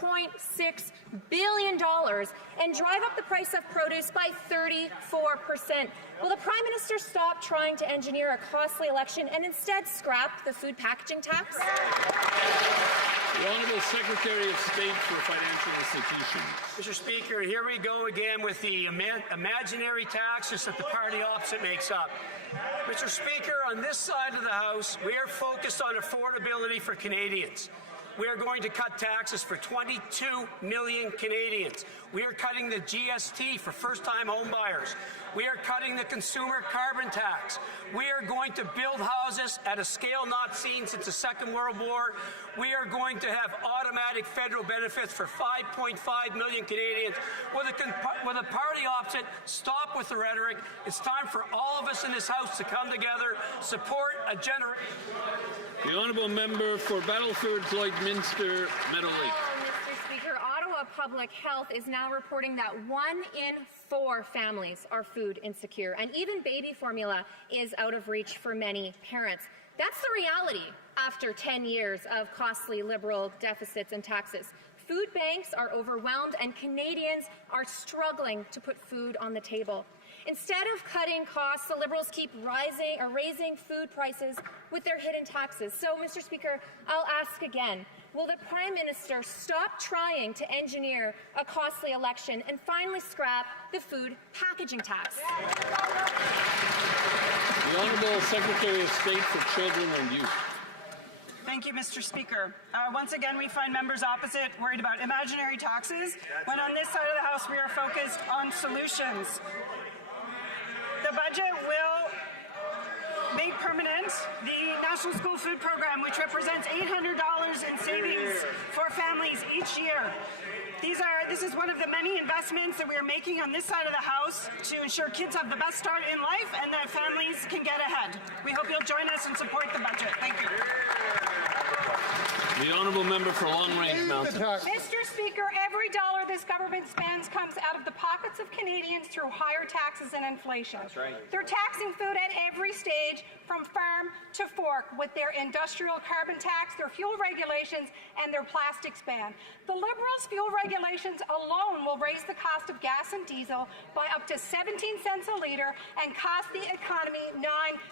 $5.6 billion and drive up the price of produce by 34%. Will the Prime Minister stop trying to engineer a costly election and instead scrap the food packaging tax? The Honourable Secretary of State for Financial Institutions. Mr. Speaker, here we go again with the imaginary taxes that the party opposite makes up. Mr. Speaker, on this side of the House, we are focused on affordability for Canadians. We are going to cut taxes for 22 million Canadians. We are cutting the GST for first-time homebuyers. We are cutting the consumer carbon tax. We are going to build houses at a scale not seen since the Second World War. We are going to have automatic federal benefits for 5.5 million Canadians. Will the party opposite stop with the rhetoric? It's time for all of us in this House to come together, support a generation. The honourable member for Battlefords, Lloydminster, Meadow Lake. Mr. Speaker, Ottawa of Public Health is now reporting that 1 in 4 families are food insecure, and even baby formula is out of reach for many parents. That's the reality after 10 years of costly Liberal deficits and taxes. Food banks are overwhelmed, and Canadians are struggling to put food on the table. Instead of cutting costs, the Liberals keep raising food prices with their hidden taxes. So, Mr. Speaker, I'll ask again, will the Prime Minister stop trying to engineer a costly election and finally scrap the food packaging tax? The Honourable Secretary of State for Children and Youth. Thank you, Mr. Speaker. Once again, we find members opposite worried about imaginary taxes, when on this side of the House we are focused on solutions. The budget will make permanent the National School Food Program, which represents $800 in savings for families each year. This is one of the many investments that we are making on this side of the House to ensure kids have the best start in life and that families can get ahead. We hope you'll join us and support the budget. Thank you. The Honourable Member for Long Range Mountain. Mr. Speaker, every dollar this government spends comes out of the pockets of Canadians through higher taxes and inflation. That's right. They're taxing food at every stage, from farm to fork, with their industrial carbon tax, their fuel regulations, and their plastics ban. The Liberals' fuel regulations alone will raise the cost of gas and diesel by up to 17 cents a litre and cost the economy $9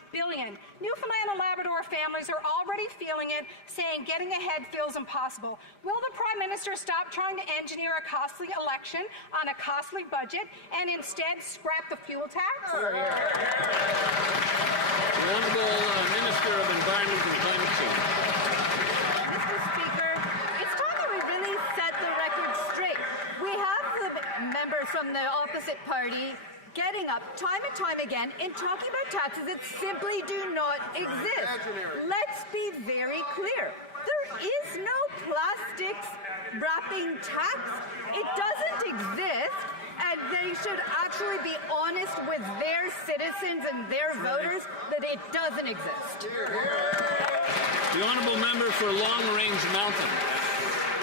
billion. Newfoundland and Labrador families are already feeling it, saying getting ahead feels impossible. Will the Prime Minister stop trying to engineer a costly election on a costly budget and instead scrap the fuel tax? The Honourable Minister of Environment and Climate Change. Mr. Speaker, it's time that we really set the record straight. We have the members from the opposite party getting up time and time again and talking about taxes that simply do not exist. Let's be very clear. There is no plastics wrapping tax. It doesn't exist, and they should actually be honest with their citizens and their voters that it doesn't exist. The Honourable Member for Long Range Mountain.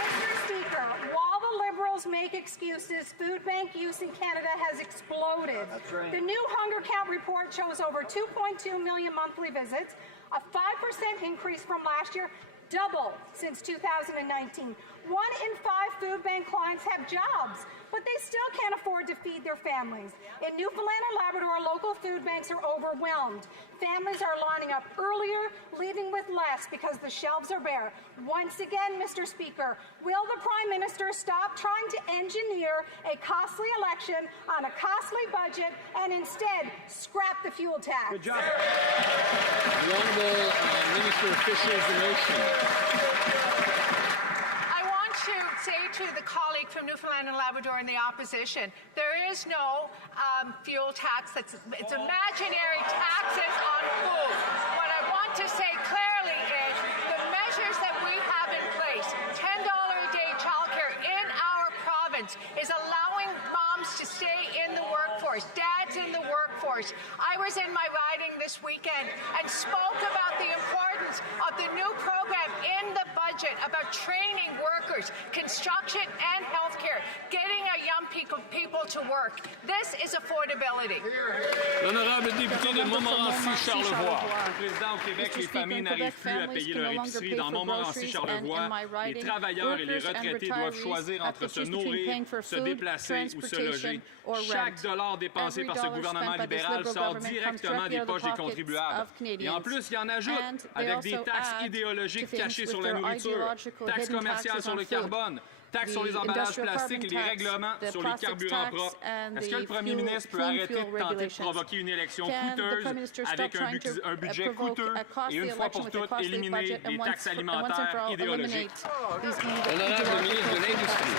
Mr. Speaker, while the Liberals make excuses, food bank use in Canada has exploded. That's right. The new hunger count report shows over 2.2 million monthly visits, a 5% increase from last year, double since 2019. 1 in 5 food bank clients have jobs, but they still can't afford to feed their families. In Newfoundland and Labrador, local food banks are overwhelmed. Families are lining up earlier, leaving with less because the shelves are bare. Once again, Mr. Speaker, will the Prime Minister stop trying to engineer a costly election on a costly budget and instead scrap the fuel tax? Good job. The Honourable Minister of Fisheries and Oceans. I want to say to the colleague from Newfoundland and Labrador in the opposition, there is no fuel tax. It's imaginary taxes on food. What I want to say clearly is the measures that we have in place, $10 a day childcare in our province, is allowing moms to stay in the workforce, dads in the workforce. I was in my riding this weekend and spoke about the importance of the new program in the budget about training workers, construction and healthcare, getting our young people to work. This is affordability. L'honorable député de Montmorency-Charlevoix. Président, au Québec, les familles n'arrivent plus à payer leur épicerie. Dans Montmorency-Charlevoix, les travailleurs et les retraités doivent choisir entre se nourrir, se déplacer ou se loger. Chaque dollar dépensé par ce gouvernement libéral sort directement des poches des contribuables. Et en plus, il y en ajoute avec des taxes idéologiques cachées sur la nourriture, taxes commerciales sur le carbone, taxes sur les emballages plastiques et les règlements sur les carburants propres. Est-ce que le premier ministre peut arrêter de tenter de provoquer une élection coûteuse avec un budget coûteux et une fois pour toutes éliminer les taxes alimentaires idéologiques? Honorable ministre de l'Industrie.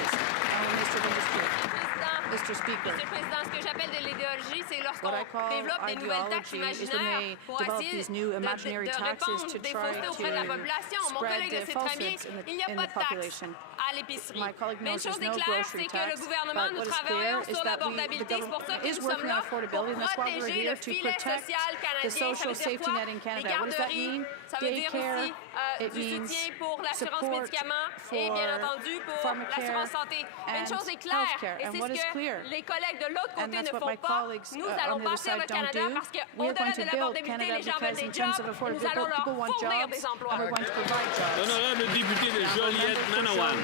Mr. Speaker. Monsieur le Président, ce que j'appelle de l'idéologie, c'est lorsqu'on développe des nouvelles taxes imaginaires pour essayer de répondre des faussetés auprès de la population. Mon collègue le sait très bien, il n'y a pas de taxe à à l'épicerie. my colleague Mais une knows chose there's est no claire, grocery c'est que le tax. gouvernement, But nous what is travaillons clear is sur that the l'abordabilité. C'est pour ça government que is nous sommes working là on pour affordability, and that's why we're protéger here le to filet protect social the canadien. Ça social veut dire safety quoi? net in Les Canada. What does that garderies, mean? ça veut dire Daycare, aussi it du means soutien pour l'assurance support médicaments et bien for entendu pour pharmacare l'assurance santé. Mais une and chose est claire, healthcare. et And c'est what ce is que clear, les collègues de l'autre and côté ne that's what font my pas. colleagues Nous on allons the other bâtir side le don't Canada do. parce We are qu'au-delà going de to build l'abordabilité, Canada les gens veulent because des in terms jobs. of Nous affordability, allons leur people want fournir jobs, des emplois. and we're going to provide jobs. Honorable député de Joliette-Manawan.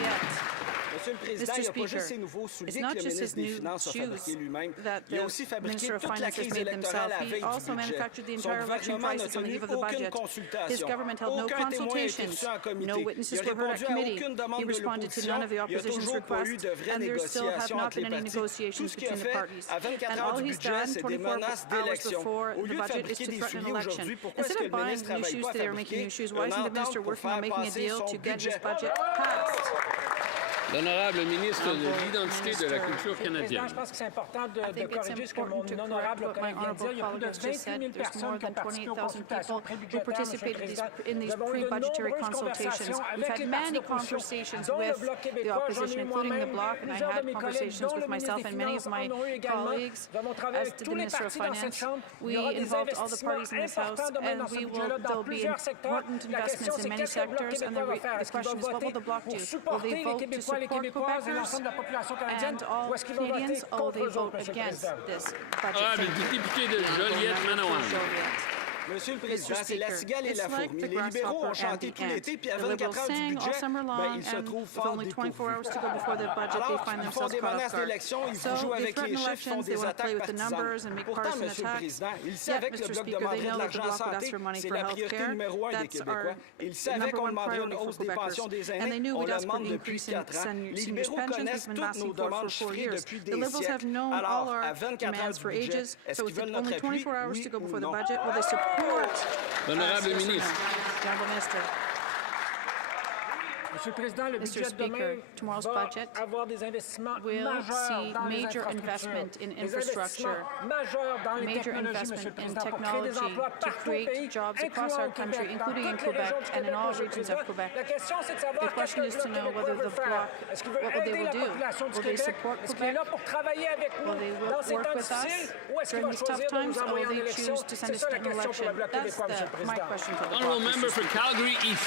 Monsieur le Président, il n'y a pas juste ces nouveaux souliers que le ministre des Finances a fabriqués lui-même. Il a aussi fabriqué toute la crise électorale à la veille du budget. Son gouvernement n'a tenu aucune consultation. Aucun témoin n'a été reçu en comité. Il a répondu à aucune demande de l'opposition. Il n'y a toujours pas eu de vraies négociations entre les partis. Tout ce qu'il a fait à 24 heures du budget, c'est des menaces d'élection. Au lieu de fabriquer des souliers aujourd'hui, pourquoi est-ce que le ministre ne travaille pas à fabriquer une entente pour faire passer son budget? L'honorable ministre de l'Identité de la culture canadienne. Je pense que c'est important de corriger ce que mon honorable collègue vient de dire. Il y a plus de 28 000 personnes qui ont participé aux consultations pré-budgétaires, Monsieur le Président. Nous avons eu de nombreuses conversations avec les partis d'opposition, dont le Bloc québécois. J'en ai eu moi-même, plusieurs de mes collègues, dont le ministre des Finances, en ont eu également. Nous avons travaillé avec tous les partis dans cette Chambre. Il y aura des investissements importants demain dans ce budget-là, dans plusieurs secteurs. La question, c'est qu'est-ce que le Bloc québécois va faire? Est-ce qu'il va voter pour supporter les Québécois, les Québécoises et l'ensemble de la population canadienne, ou est-ce qu'ils vont voter contre eux autres, Monsieur le Président? Député de Joliette-Manawan. Monsieur le Président, c'est la cigale et la fourmi. Les libéraux ont chanté tout l'été, puis à 24 heures du budget, ils se trouvent fort dépourvus. Alors qu'ils font des menaces d'élection, ils vous jouent avec les chiffres, font des attaques partisanes. Pourtant, Monsieur le Président, ils savaient que le Bloc demanderait de l'argent en santé. C'est la priorité numéro 1 des Québécois. Ils savaient qu'on demanderait une hausse des pensions des aînés. On le demande depuis 4 ans. Les libéraux connaissent toutes nos demandes chiffrées depuis des siècles. Alors, à 24 heures du budget, est-ce qu'ils veulent notre appui? Oui ou non? L'honorable ministre. Monsieur le Président, le budget de demain va avoir des investissements majeurs dans les infrastructures. Des investissements majeurs dans les technologies, Monsieur le Président, pour créer des emplois partout au pays, incluant au Québec, dans toutes les régions du Québec, Monsieur le Président. La question, c'est de savoir qu'est-ce que le Bloc québécois veut faire. Est-ce qu'il veut aider la population du Québec? Est-ce qu'il est là pour travailler avec nous dans ces temps difficiles? Ou est-ce qu'il va choisir de nous envoyer en élection? C'est ça la question pour le Bloc québécois, Monsieur le Président. Honourable member for Calgary East.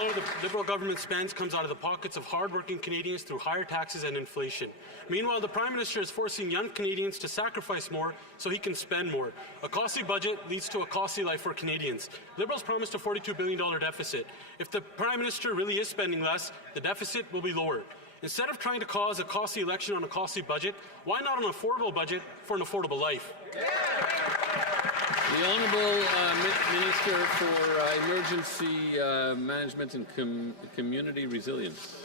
All the Liberal government spends comes out of the pockets of hard-working Canadians through higher taxes and inflation. Meanwhile, the Prime Minister is forcing young Canadians to sacrifice more so he can spend more. A costly budget leads to a costly life for Canadians. Liberals promised a $42 billion deficit. If the Prime Minister really is spending less, the deficit will be lowered. Instead of trying to cause a costly election on a costly budget, why not an affordable budget for an affordable life? The Honourable Minister for Emergency Management and Community Resilience.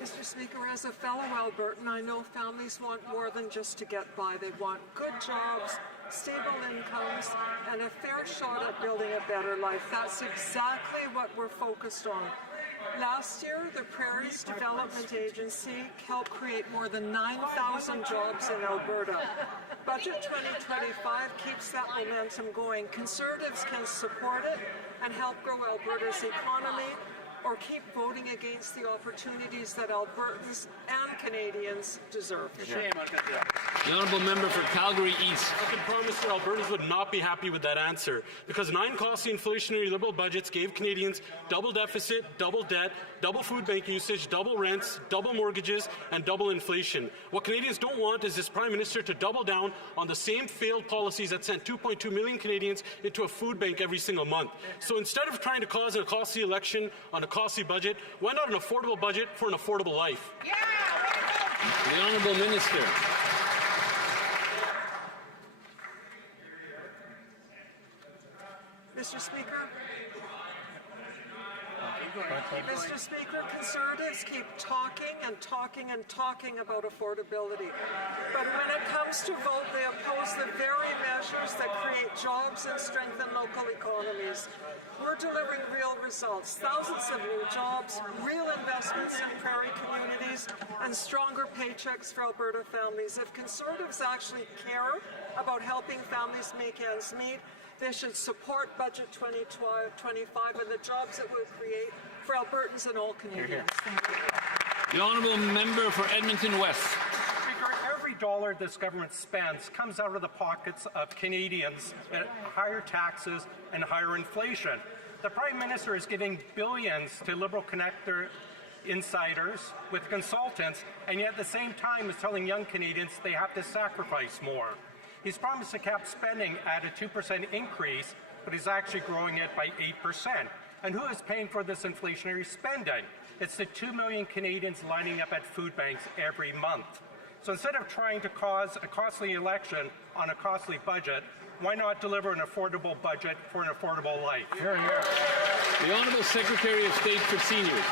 Mr. Speaker, as a fellow Albertan, I know families want more than just to get by. They want good jobs, stable incomes, and a fair shot at building a better life. That's exactly what we're focused on. Last year, the Prairies Development Agency helped create more than 9,000 jobs in Alberta. Budget 2025 keeps that momentum going. Conservatives can support it and help grow Alberta's economy, or keep voting against the opportunities that Albertans and Canadians deserve. The Honourable Member for Calgary East. I can promise that Albertans would not be happy with that answer, because 9 costly inflationary Liberal budgets gave Canadians double deficit, double debt, double food bank usage, double rents, double mortgages, and double inflation. What Canadians don't want is this Prime Minister to double down on the same failed policies that sent 2.2 million Canadians into a food bank every single month. So instead of trying to cause a costly election on a costly budget, why not an affordable budget for an affordable life? Yeah! The Honourable Minister. Mr. Speaker, Conservatives keep talking and talking and talking about affordability. But when it comes to vote, they oppose the very measures that create jobs and strengthen local economies. We're delivering real results, thousands of new jobs, real investments in prairie communities, and stronger paychecks for Alberta families. If Conservatives actually care about helping families make ends meet, they should support Budget 2025 and the jobs it will create for Albertans and all Canadians. Thank you. The honourable member for Edmonton West. Speaker, every dollar this government spends comes out of the pockets of Canadians at higher taxes and higher inflation. The Prime Minister is giving billions to Liberal connector insiders with consultants, and yet at the same time is telling young Canadians they have to sacrifice more. He's promised to cap spending at a 2% increase, but he's actually growing it by 8%. And who is paying for this inflationary spending? It's the 2 million Canadians lining up at food banks every month. So instead of trying to cause a costly election on a costly budget, why not deliver an affordable budget for an affordable life? Here, here. The Honourable Secretary of State for Seniors.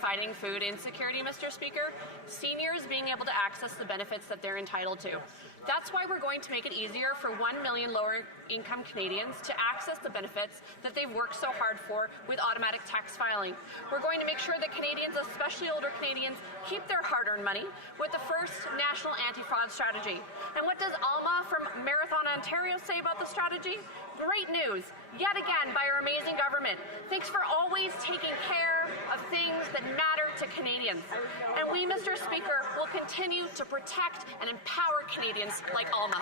Fighting food insecurity, Mr. Speaker, seniors being able to access the benefits that they're entitled to. That's why we're going to make it easier for 1 million lower-income Canadians to access the benefits that they've worked so hard for with automatic tax filing. We're going to make sure that Canadians, especially older Canadians, keep their hard-earned money with the first national anti-fraud strategy. And what does Alma from Marathon, Ontario say about the strategy? Great news, yet again, by our amazing government. Thanks for always taking care of things that matter to Canadians. And we, Mr. Speaker, will continue to protect and empower Canadians like Alma.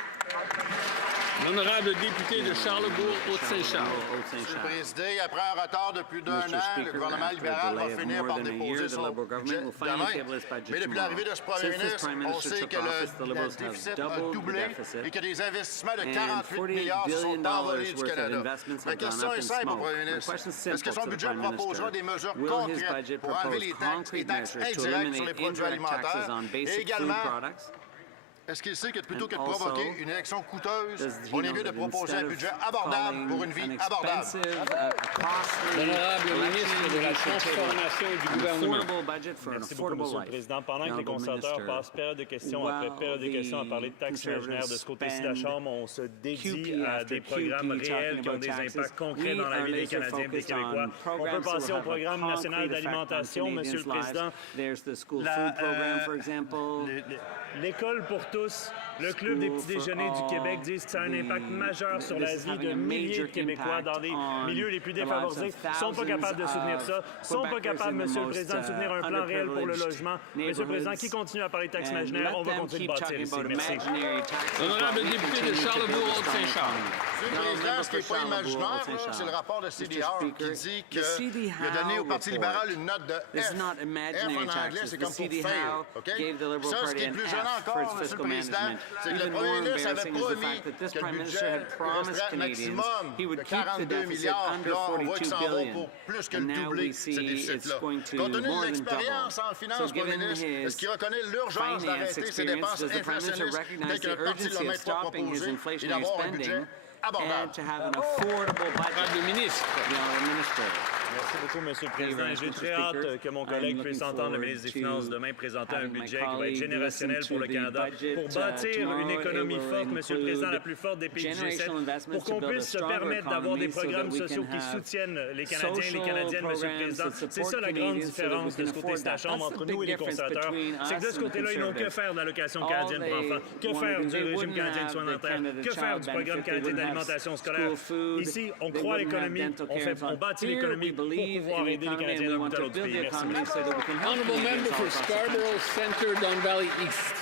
L'honorable député de Charlebourg, Haute-Saint-Charles. Monsieur le Président, après un retard de plus d'un an, le gouvernement libéral va finir par déposer son budget demain. Mais depuis l'arrivée de ce premier ministre, on sait que le déficit a doublé et que des investissements de 48 milliards sont envolés du Canada. La question est simple au premier ministre. Est-ce que son budget proposera des mesures concrètes pour enlever les taxes indirectes sur les produits alimentaires et également est-ce qu'il sait que plutôt que de provoquer une élection coûteuse, on est mieux de proposer un budget abordable pour une vie abordable? L'honorable ministre de la Transformation et du Gouvernement. Merci beaucoup, Monsieur le Président. Pendant que les conservateurs passent période de questions après période de questions à parler de taxes imaginaires, de ce côté-ci de la Chambre, on se dédie à des programmes réels qui ont des impacts concrets dans la vie des Canadiens et des Québécois. On peut passer au programme national d'alimentation, Monsieur le Président. L'école pour tous, le Club des petits déjeuners du Québec disent que ça a un impact majeur sur la vie de milliers de Québécois dans les milieux les plus défavorisés. Ils ne sont pas capables de soutenir ça. Ils ne sont pas capables, Monsieur le Président, de soutenir un plan réel pour le logement. Monsieur le Président, qui continue à parler de taxes imaginaires, on va continuer de bâtir ici. Merci. Honorable député de Charlebourg, Haute-Saint-Charles. Monsieur le Président, ce qui n'est pas imaginaire, c'est le rapport de CDR qui dit qu'il a donné au Parti libéral une note de F. F en anglais, c'est comme pour fail. Okay? Ça, ce qui est plus gênant encore, Monsieur le Président, c'est que le premier ministre avait promis que le budget resterait maximum de 42 milliards. Puis là, on voit que ça en va pour plus que le doublé, ce déficit-là. Compte tenu de l'expérience en finance, Premier ministre, est-ce qu'il reconnaît l'urgence d'arrêter ces dépenses inflationnistes telles que le Parti l'a maintes fois proposé et d'avoir un budget abordable? Merci beaucoup, Monsieur le Président. J'ai très hâte que mon collègue puisse entendre le ministre des Finances demain présenter un budget qui va être générationnel pour le Canada, pour bâtir une économie forte, Monsieur le Président, la plus forte des pays du G7, pour qu'on puisse se permettre d'avoir des programmes sociaux qui soutiennent les Canadiens et les Canadiennes, Monsieur le Président. C'est ça la grande différence de ce côté de la Chambre entre nous et les conservateurs. C'est que de ce côté-là, ils n'ont que faire de l'allocation canadienne pour enfants, que faire du régime canadien de soins dentaires, que faire du programme canadien d'alimentation scolaire. Ici, on croit à l'économie, on bâtit l'économie pour pouvoir aider les Canadiens d'un bout à l'autre pays. Merci. Honourable member for Scarborough Centre, Don Valley East.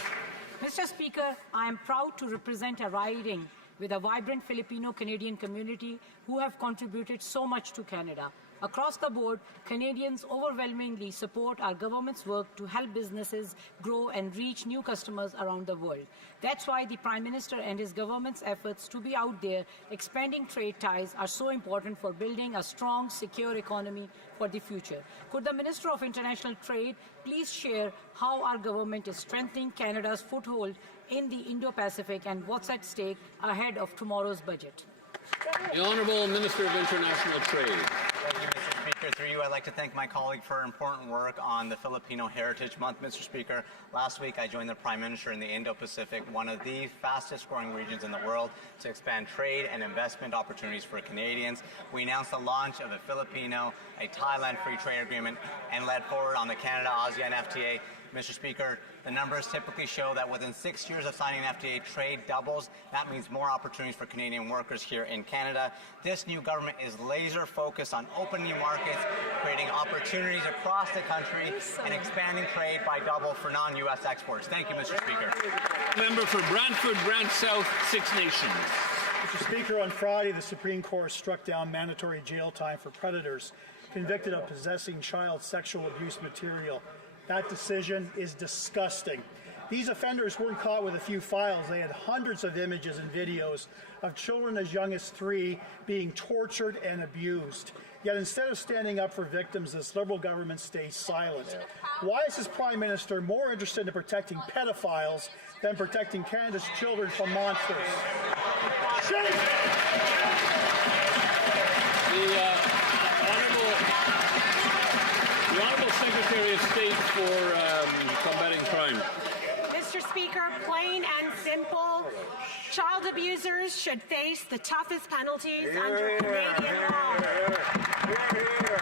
Mr. Speaker, I am proud to represent a riding with a vibrant Filipino-Canadian community who have contributed so much to Canada. Across the board, Canadians overwhelmingly support our government's work to help businesses grow and reach new customers around the world. That's why the Prime Minister and his government's efforts to be out there expanding trade ties are so important for building a strong, secure economy for the future. Could the Minister of International Trade please share how our government is strengthening Canada's foothold in the Indo-Pacific and what's at stake ahead of tomorrow's budget? The Honourable Minister of International Trade. Thank you, Mr. Speaker. Through you, I'd like to thank my colleague for important work on the Filipino Heritage Month, Mr. Speaker. Last week, I joined the Prime Minister in the Indo-Pacific, one of the fastest-growing regions in the world, to expand trade and investment opportunities for Canadians. We announced the launch of a Filipino, a Thailand free trade agreement, and led forward on the Canada-ASEAN FTA. Mr. Speaker, the numbers typically show that within 6 years of signing an FTA, trade doubles. That means more opportunities for Canadian workers here in Canada. This new government is laser focused on opening new markets, creating opportunities across the country, and expanding trade by double for non-U.S. exports. Thank you, Mr. Speaker. Member for Brantford, Brant South, Six Nations. Mr. Speaker, on Friday, the Supreme Court struck down mandatory jail time for predators convicted of possessing child sexual abuse material. That decision is disgusting. These offenders weren't caught with a few files. They had hundreds of images and videos of children as young as 3 being tortured and abused. Yet instead of standing up for victims, this Liberal government stays silent. Why is this Prime Minister more interested in protecting pedophiles than protecting Canada's children from monsters? Shame! The Honourable Secretary of State for combating crime. Mr. Speaker, plain and simple, child abusers should face the toughest penalties under Canadian law.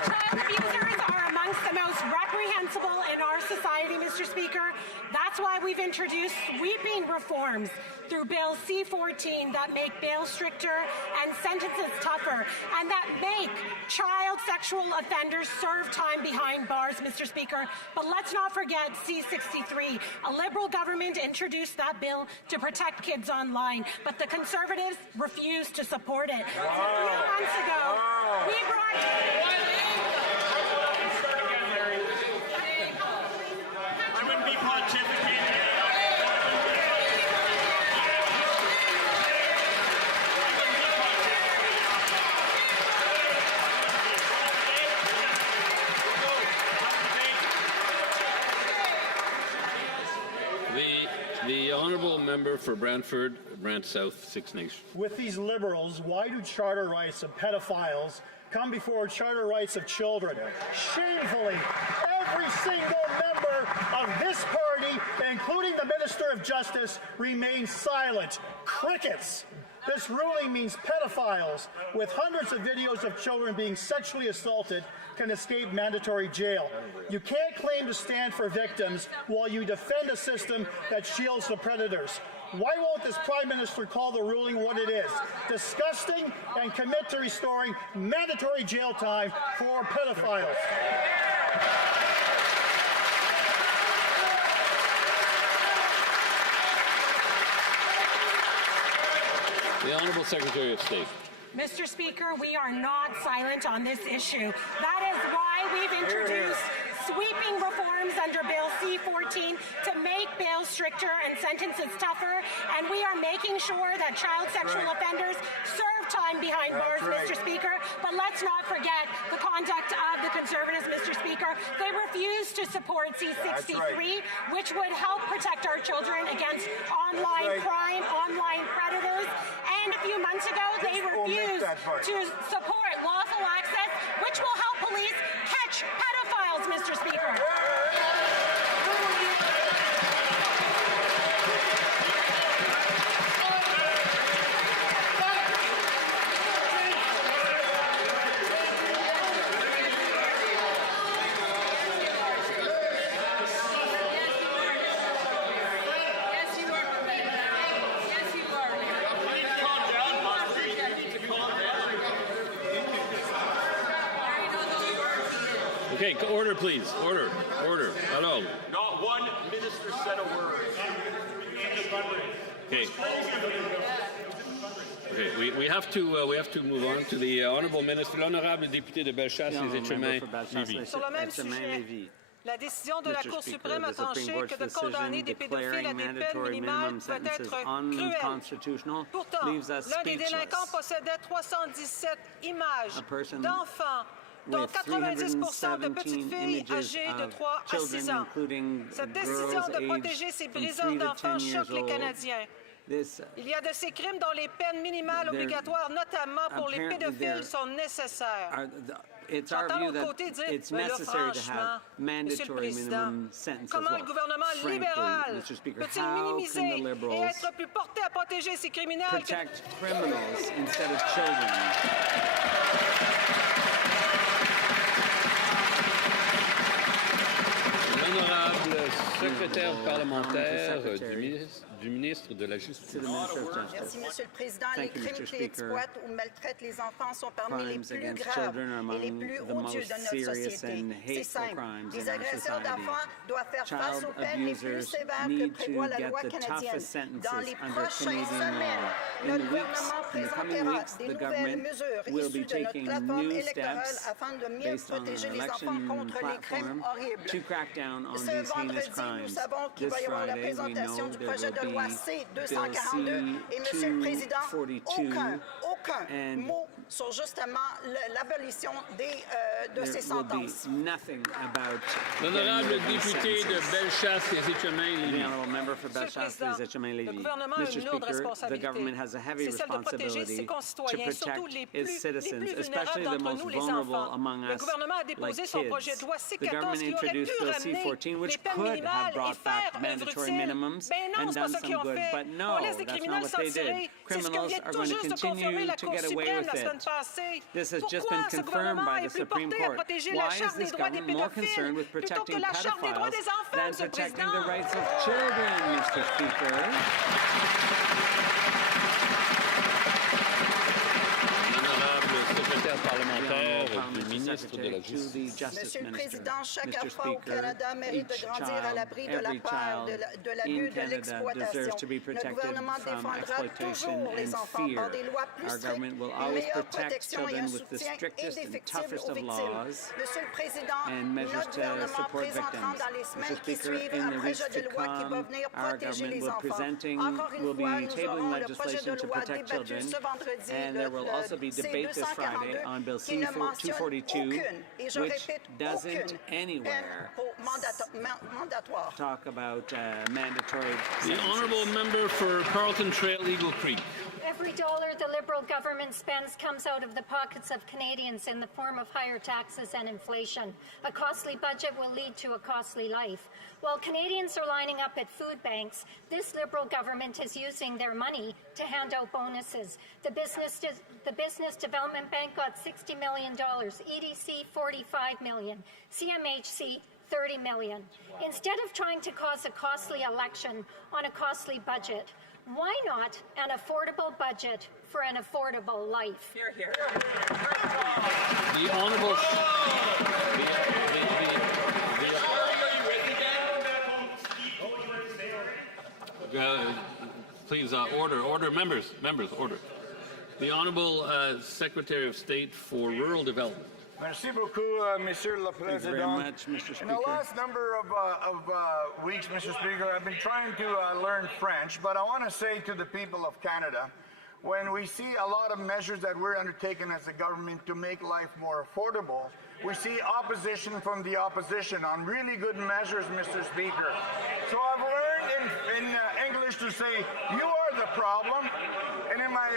Child abusers are amongst the most reprehensible in our society, Mr. Speaker. That's why we've introduced sweeping reforms through Bill C-14 that make bail stricter and sentences tougher, and that make child sexual offenders serve time behind bars, Mr. Speaker. But let's not forget C-63. A Liberal government introduced that bill to protect kids online, but the Conservatives refused to support it. So a few months ago, we brought... I wouldn't be pontificating. The honourable member for Brantford, Brant South, Six Nations. With these Liberals, why do charter rights of pedophiles come before charter rights of children? Shamefully, every single member of this party, including the Minister of Justice, remains silent. Crickets! This ruling means pedophiles, with hundreds of videos of children being sexually assaulted, can escape mandatory jail. You can't claim to stand for victims while you defend a system that shields the predators. Why won't this Prime Minister call the ruling what it is? Disgusting, and commit to restoring mandatory jail time for pedophiles. The Honourable Secretary of State. Mr. Speaker, we are not silent on this issue. That is why we've introduced sweeping reforms under Bill C-14 to make bail stricter and sentences tougher, and we are making sure that child sexual offenders serve time behind bars, Mr. Speaker. But let's not forget the conduct of the Conservatives, Mr. Speaker. They refuse to support C-63, which would help protect our children against online crime, online predators. And a few months ago, they refused to support lawful access, which will help police catch pedophiles, Mr. Speaker. Okay, order, please. Order. Hello. Not one minister said a word. Okay. Okay, we have to move on to the honourable minister, l'honorable député de Bellechasse, les Échemins, Lévis. Sur le même sujet, la décision de la Cour suprême a tranché que de condamner des pédophiles à des peines minimales peut être cruel. Pourtant, l'un des délinquants possédait 317 images d'enfants, dont 90% de petites filles âgées de 3 à 6 ans. Cette décision de protéger ces briseurs d'enfants choque les Canadiens. Il y a de ces crimes dont les peines minimales obligatoires, notamment pour les pédophiles, sont nécessaires. J'entends l'autre côté dire, mais là, franchement, Monsieur le Président, comment le gouvernement libéral peut-il minimiser et être plus porté à protéger ces criminels L'honorable secrétaire parlementaire du ministre de la Justice. Merci, Monsieur le Président. Les crimes qui exploitent ou maltraitent les enfants sont parmi les plus graves et les plus odieux de notre société. C'est simple. Les agresseurs d'enfants doivent faire face aux peines les plus sévères que prévoit la loi canadienne. Dans les prochaines semaines, notre gouvernement présentera des nouvelles mesures issues de notre plateforme électorale afin de mieux protéger les enfants contre les crimes horribles. Ce vendredi, nous savons qu'il va y avoir la présentation du projet de loi C-242 et, Monsieur le Président, aucun mot sur justement l'abolition de ces sentences. L'honorable député de Bellechasse et Etchemin-Lévis. Le gouvernement a une lourde responsabilité. C'est celle de protéger ses concitoyens, surtout les plus vulnérables d'entre nous, les enfants. Le gouvernement a déposé son projet de loi C-14 qui aurait pu ramener les peines minimales et faire œuvre utile. Ben non, c'est pas ça qu'ils ont fait. On laisse des criminels s'en tirer. C'est ce que vient tout juste de confirmer la Cour suprême la semaine passée. Pourquoi ce gouvernement est plus porté à protéger la Charte des droits des pédophiles plutôt que la Charte des droits des enfants, Monsieur le Président? Secrétaire parlementaire du ministre de la Justice. Monsieur le Président, chaque enfant au Canada mérite de grandir à l'abri de la peur, de l'abus, de l'exploitation. Notre gouvernement défendra toujours les enfants par des lois plus strictes, une meilleure protection et un soutien indéfectible aux victimes. Monsieur le Président, notre gouvernement présentera dans les semaines qui suivent un projet de loi qui va venir protéger les enfants. Encore une fois, nous aurons le projet de loi débattu ce vendredi, le C-242, qui ne mentionne aucune, et je répète, aucune peine mandatoire. The honourable member for Carlton Trail Eagle Creek. Every dollar the Liberal government spends comes out of the pockets of Canadians in the form of higher taxes and inflation. A costly budget will lead to a costly life. While Canadians are lining up at food banks, this Liberal government is using their money to hand out bonuses. The Business Development Bank got $60 million, EDC $45 million, CMHC $30 million. Instead of trying to cause a costly election on a costly budget, why not an affordable budget for an affordable life? Hear, hear. The Honourable... Please, order, members, order. The Honourable Secretary of State for Rural Development. Merci beaucoup, Monsieur le Président. Thank you very much, Mr. Speaker. In the last number of weeks, Mr. Speaker, I've been trying to learn French, but I want to say to the people of Canada, when we see a lot of measures that we're undertaking as a government to make life more affordable, we see opposition from the opposition on really good measures, Mr. Speaker. So I've learned in English to say, you are the problem, and in my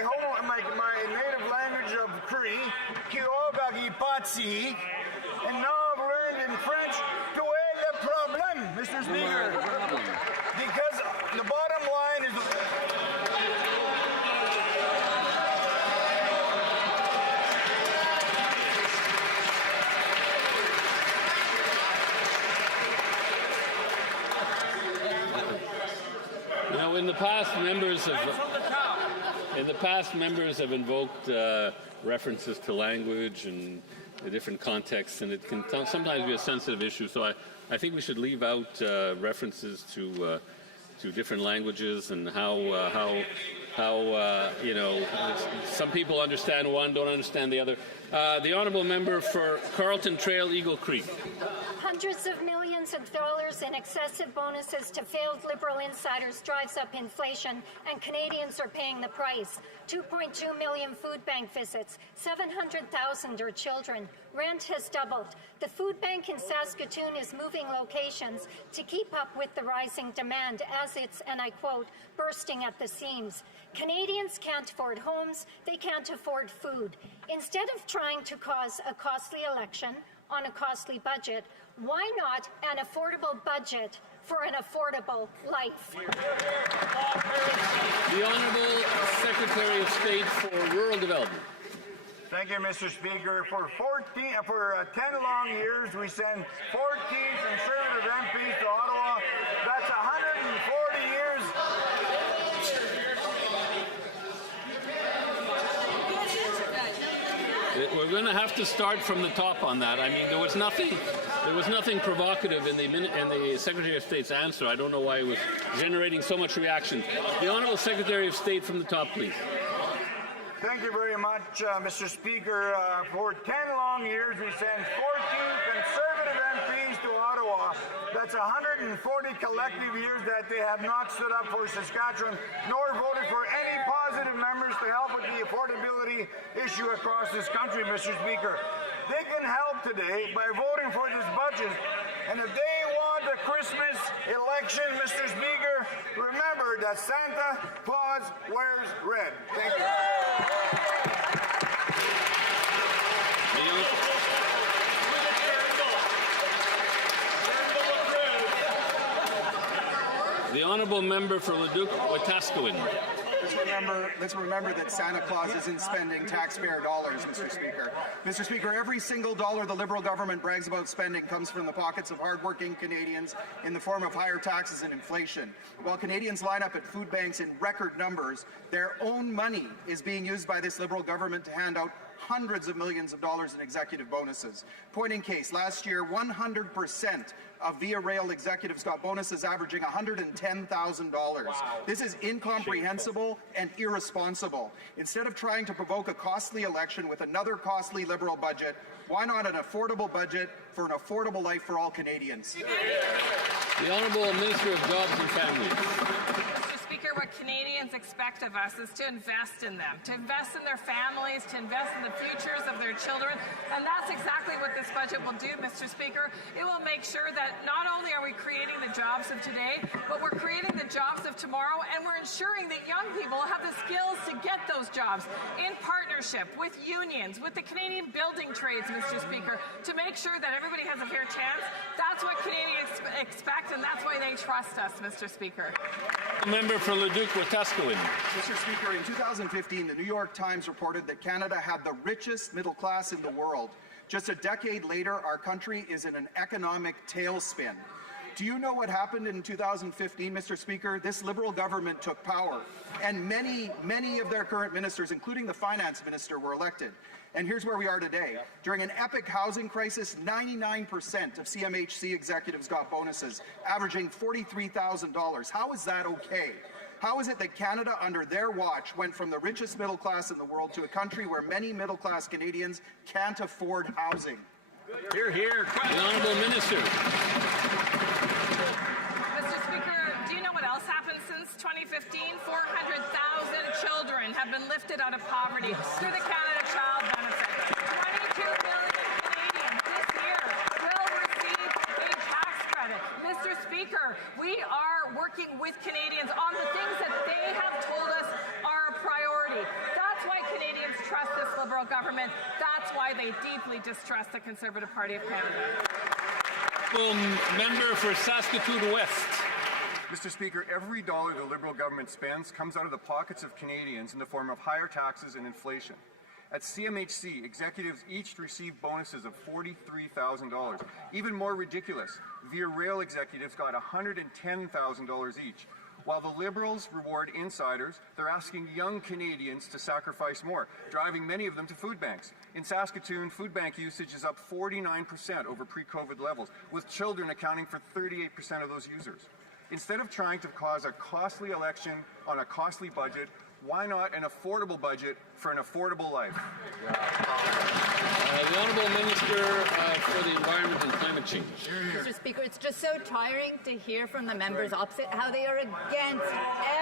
native language of Cree, Kirogagi Patsi, and now I've learned in French, to le problem, Mr. Speaker. Because the bottom line is... Now, in the past, members have invoked references to language and the different contexts, and it can sometimes be a sensitive issue. So I think we should leave out references to different languages and how you know, some people understand one, don't understand the other. The honourable member for Carlton Trail Eagle Creek. Hundreds of millions of dollars in excessive bonuses to failed Liberal insiders drives up inflation, and Canadians are paying the price. 2.2 million food bank visits, 700,000 are children. Rent has doubled. The food bank in Saskatoon is moving locations to keep up with the rising demand as it's, and I quote, bursting at the seams. Canadians can't afford homes, they can't afford food. Instead of trying to cause a costly election on a costly budget, why not an affordable budget for an affordable life? The Honourable Secretary of State for Rural Development. Thank you, Mr. Speaker. For 10 long years, we send 14 Conservative MPs to Ottawa. That's 140 years. We're going to have to start from the top on that. I mean, there was nothing provocative in the Secretary of State's answer. I don't know why it was generating so much reaction. The Honourable Secretary of State from the top, please. Thank you very much, Mr. Speaker. For 10 long years, we sent 14 Conservative MPs to Ottawa. That's 140 collective years that they have not stood up for Saskatchewan, nor voted for any positive members to help with the affordability issue across this country, Mr. Speaker. They can help today by voting for this budget. And if they want a Christmas election, Mr. Speaker, remember that Santa Claus wears red. Thank you. The Honourable Member for Leduc-Wetaskiwin. Let's remember that Santa Claus isn't spending taxpayer dollars, Mr. Speaker. Mr. Speaker, every single dollar the Liberal government brags about spending comes from the pockets of hardworking Canadians in the form of higher taxes and inflation. While Canadians line up at food banks in record numbers, their own money is being used by this Liberal government to hand out hundreds of millions of dollars in executive bonuses. Point in case, last year, 100% of Via Rail executives got bonuses averaging $110,000. Wow. This is incomprehensible and irresponsible. Instead of trying to provoke a costly election with another costly Liberal budget, why not an affordable budget for an affordable life for all Canadians? The Honourable Minister of Jobs and Families. What Canadians expect of us is to invest in them, to invest in their families, to invest in the futures of their children, and that's exactly what this budget will do, Mr. Speaker. It will make sure that not only are we creating the jobs of today, but we're creating the jobs of tomorrow, and we're ensuring that young people have the skills to get those jobs in partnership with unions, with the Canadian building trades, Mr. Speaker, to make sure that everybody has a fair chance. That's what Canadians expect, and that's why they trust us, Mr. Speaker. Member for Leduc-Wetaskiwin. Mr. Speaker, in 2015, the New York Times reported that Canada had the richest middle class in the world. Just a decade later, our country is in an economic tailspin. Do you know what happened in 2015, Mr. Speaker? This Liberal government took power, and many of their current ministers, including the finance minister, were elected. And here's where we are today. During an epic housing crisis, 99% of CMHC executives got bonuses, averaging $43,000. How is that okay? How is it that Canada, under their watch, went from the richest middle class in the world to a country where many middle-class Canadians can't afford housing? Hear, hear. The Honourable Minister. Mr. Speaker, do you know what else happened since 2015? 400,000 children have been lifted out of poverty through the Canada Child Benefit. 22 million Canadians this year will receive a tax credit. Mr. Speaker, we are working with Canadians on the things that they have told us are a priority. That's why Canadians trust this Liberal government. That's why they deeply distrust the Conservative Party of Canada. Member for Saskatoon West. Mr. Speaker, every dollar the Liberal government spends comes out of the pockets of Canadians in the form of higher taxes and inflation. At CMHC, executives each receive bonuses of $43,000. Even more ridiculous, Via Rail executives got $110,000 each. While the Liberals reward insiders, they're asking young Canadians to sacrifice more, driving many of them to food banks. In Saskatoon, food bank usage is up 49% over pre-COVID levels, with children accounting for 38% of those users. Instead of trying to cause a costly election on a costly budget, why not an affordable budget for an affordable life? The Honourable Minister for the Environment and Climate Change. Mr. Speaker, it's just so tiring to hear from the members opposite how they are against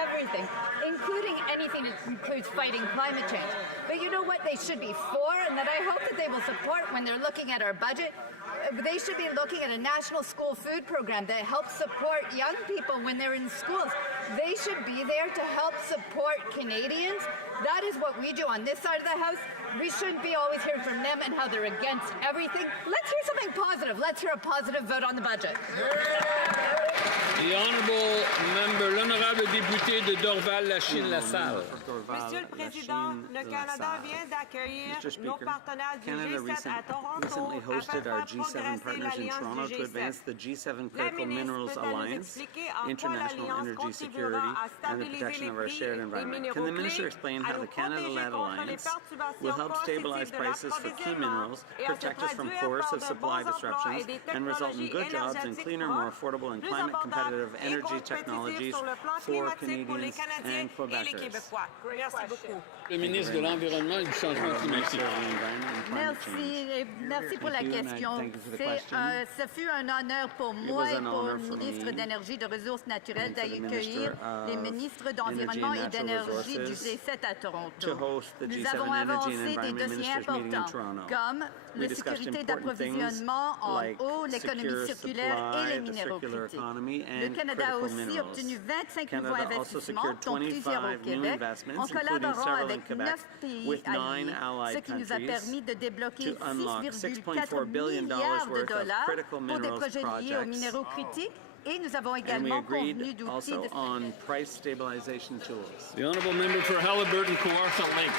everything, including anything that includes fighting climate change. But you know what they should be for, and that I hope that they will support when they're looking at our budget? They should be looking at a national school food program that helps support young people when they're in schools. They should be there to help support Canadians. That is what we do on this side of the House. We shouldn't be always hearing from them and how they're against everything. Let's hear something positive. Let's hear a positive vote on the budget. The Honourable Member, l'Honourable député de Dorval-Lachine-LaSalle. Monsieur le Président, le Canada vient d'accueillir nos partenaires du G7 à Toronto afin de faire progresser l'alliance du G7. La ministre peut nous expliquer en quoi l'alliance contribuera à stabiliser les prix des minéraux clés, à nous protéger contre les perturbations consécutives de l'approvisionnement et à se traduire par de bons emplois et des technologies énergétiques propres, plus abondables et compétitives sur le plan climatique pour les Canadiens et les Québécois. Merci beaucoup. Le ministre de l'Environnement et du Changement climatique. Merci pour la question. Ce fut un honneur pour moi et pour le ministre d'énergie et de ressources naturelles d'accueillir les ministres d'Environnement et d'énergie du G7 à Toronto. Nous avons avancé des dossiers importants comme la sécurité d'approvisionnement en eau, l'économie circulaire et les minéraux critiques. Le Canada a aussi obtenu 25 nouveaux investissements, dont plusieurs au Québec, en collaborant avec 9 pays alliés, ce qui nous a permis de débloquer 6,4 milliards de dollars pour des projets liés aux minéraux critiques. Et nous avons également convenu d'outils de... The honourable member for Haliburton-Kawartha Lakes.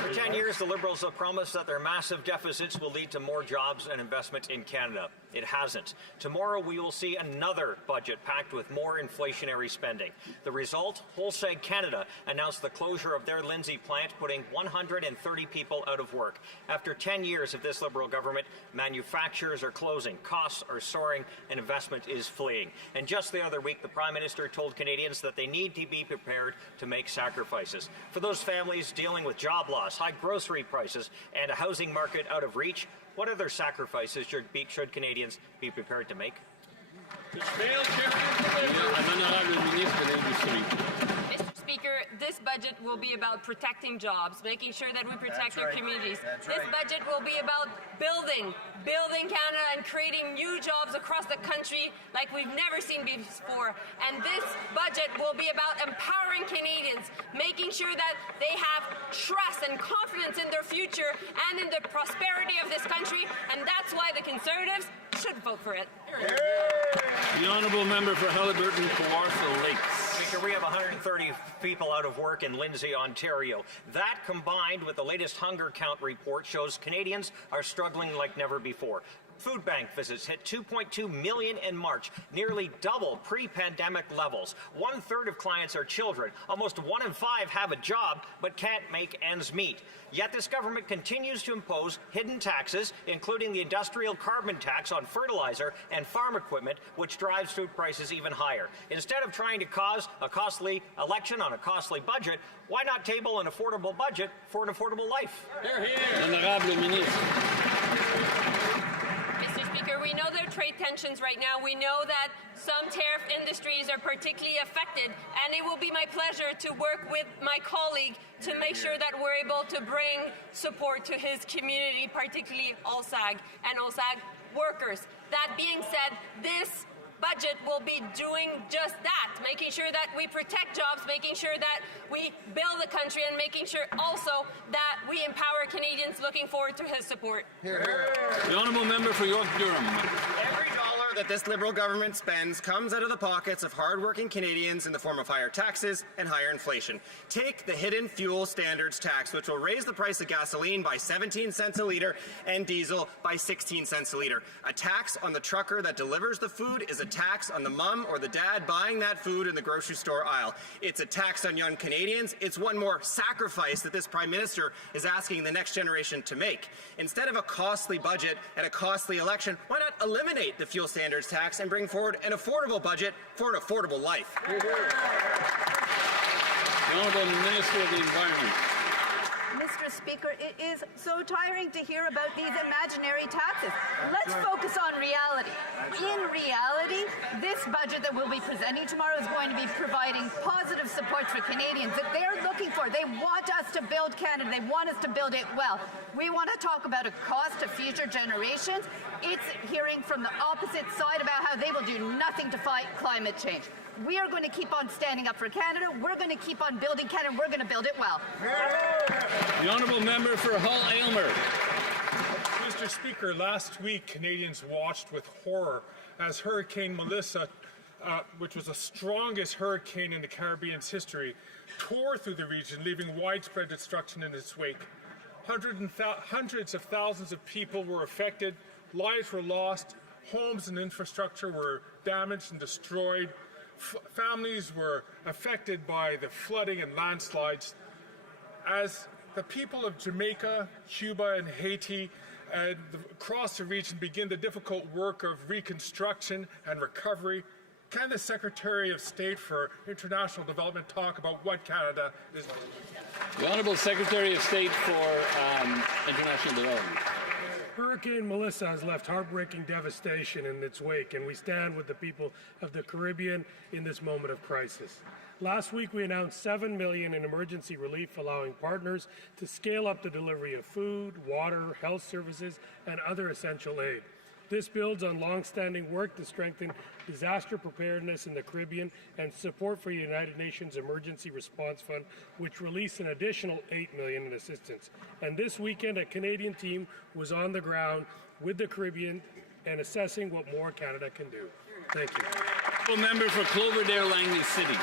For 10 years, the Liberals have promised that their massive deficits will lead to more jobs and investment in Canada. It hasn't. Tomorrow, we will see another budget packed with more inflationary spending. The result, Holseg Canada announced the closure of their Lindsay plant, putting 130 people out of work. After 10 years of this Liberal government, manufacturers are closing, costs are soaring, and investment is fleeing. And just the other week, the Prime Minister told Canadians that they need to be prepared to make sacrifices. For those families dealing with job loss, high grocery prices, and a housing market out of reach, what other sacrifices should Canadians be prepared to make? Mr. Speaker, this budget will be about protecting jobs, making sure that we protect our communities. This budget will be about building Canada and creating new jobs across the country like we've never seen before. And this budget will be about empowering Canadians, making sure that they have trust and confidence in their future and in the prosperity of this country. And that's why the Conservatives should vote for it. The honourable member for Haliburton-Kawartha Lakes. Speaker, we have 130 people out of work in Lindsay, Ontario. That, combined with the latest hunger count report, shows Canadians are struggling like never before. Food bank visits hit 2.2 million in March, nearly double pre-pandemic levels. 1/3 of clients are children. Almost 1 in 5 have a job but can't make ends meet. Yet this government continues to impose hidden taxes, including the industrial carbon tax on fertilizer and farm equipment, which drives food prices even higher. Instead of trying to cause a costly election on a costly budget, why not table an affordable budget for an affordable life? Honorable Ministre. Mr. Speaker, we know there are trade tensions right now. We know that some tariff industries are particularly affected, and it will be my pleasure to work with my colleague to make sure that we're able to bring support to his community, particularly OSAG and OSAG workers. That being said, this budget will be doing just that, making sure that we protect jobs, making sure that we build the country, and making sure also that we empower Canadians. Looking forward to his support. The honourable member for York-Durham. Every dollar that this Liberal government spends comes out of the pockets of hard-working Canadians in the form of higher taxes and higher inflation. Take the hidden fuel standards tax, which will raise the price of gasoline by 17 cents a litre and diesel by 16 cents a litre. A tax on the trucker that delivers the food is a tax on the mum or the dad buying that food in the grocery store aisle. It's a tax on young Canadians. It's one more sacrifice that this Prime Minister is asking the next generation to make. Instead of a costly budget and a costly election, why not eliminate the fuel standards tax and bring forward an affordable budget for an affordable life? The Honourable Minister of the Environment. Mr. Speaker, it is so tiring to hear about these imaginary taxes. Let's focus on reality. In reality, this budget that we'll be presenting tomorrow is going to be providing positive support for Canadians that they're looking for. They want us to build Canada. They want us to build it well. We want to talk about a cost to future generations. It's hearing from the opposite side about how they will do nothing to fight climate change. We are going to keep on standing up for Canada. We're going to keep on building Canada. We're going to build it well. The honourable member for Hull-Aylmer. Mr. Speaker, last week Canadians watched with horror as Hurricane Melissa which was the strongest hurricane in the Caribbean's history, tore through the region, leaving widespread destruction in its wake. Hundreds of thousands of people were affected, lives were lost, homes and infrastructure were damaged and destroyed. Families were affected by the flooding and landslides. As the people of Jamaica, Cuba, and Haiti and across the region begin the difficult work of reconstruction and recovery, can the Secretary of State for International Development talk about what Canada is doing? The Honourable Secretary of State for International Development. Hurricane Melissa has left heartbreaking devastation in its wake, and we stand with the people of the Caribbean in this moment of crisis. Last week, we announced $7 million in emergency relief, allowing partners to scale up the delivery of food, water, health services, and other essential aid. This builds on long-standing work to strengthen disaster preparedness in the Caribbean and support for the United Nations Emergency Response Fund, which released an additional $8 million in assistance. And this weekend, a Canadian team was on the ground with the Caribbean and assessing what more Canada can do. Thank you. Member for Cloverdale, Langley City.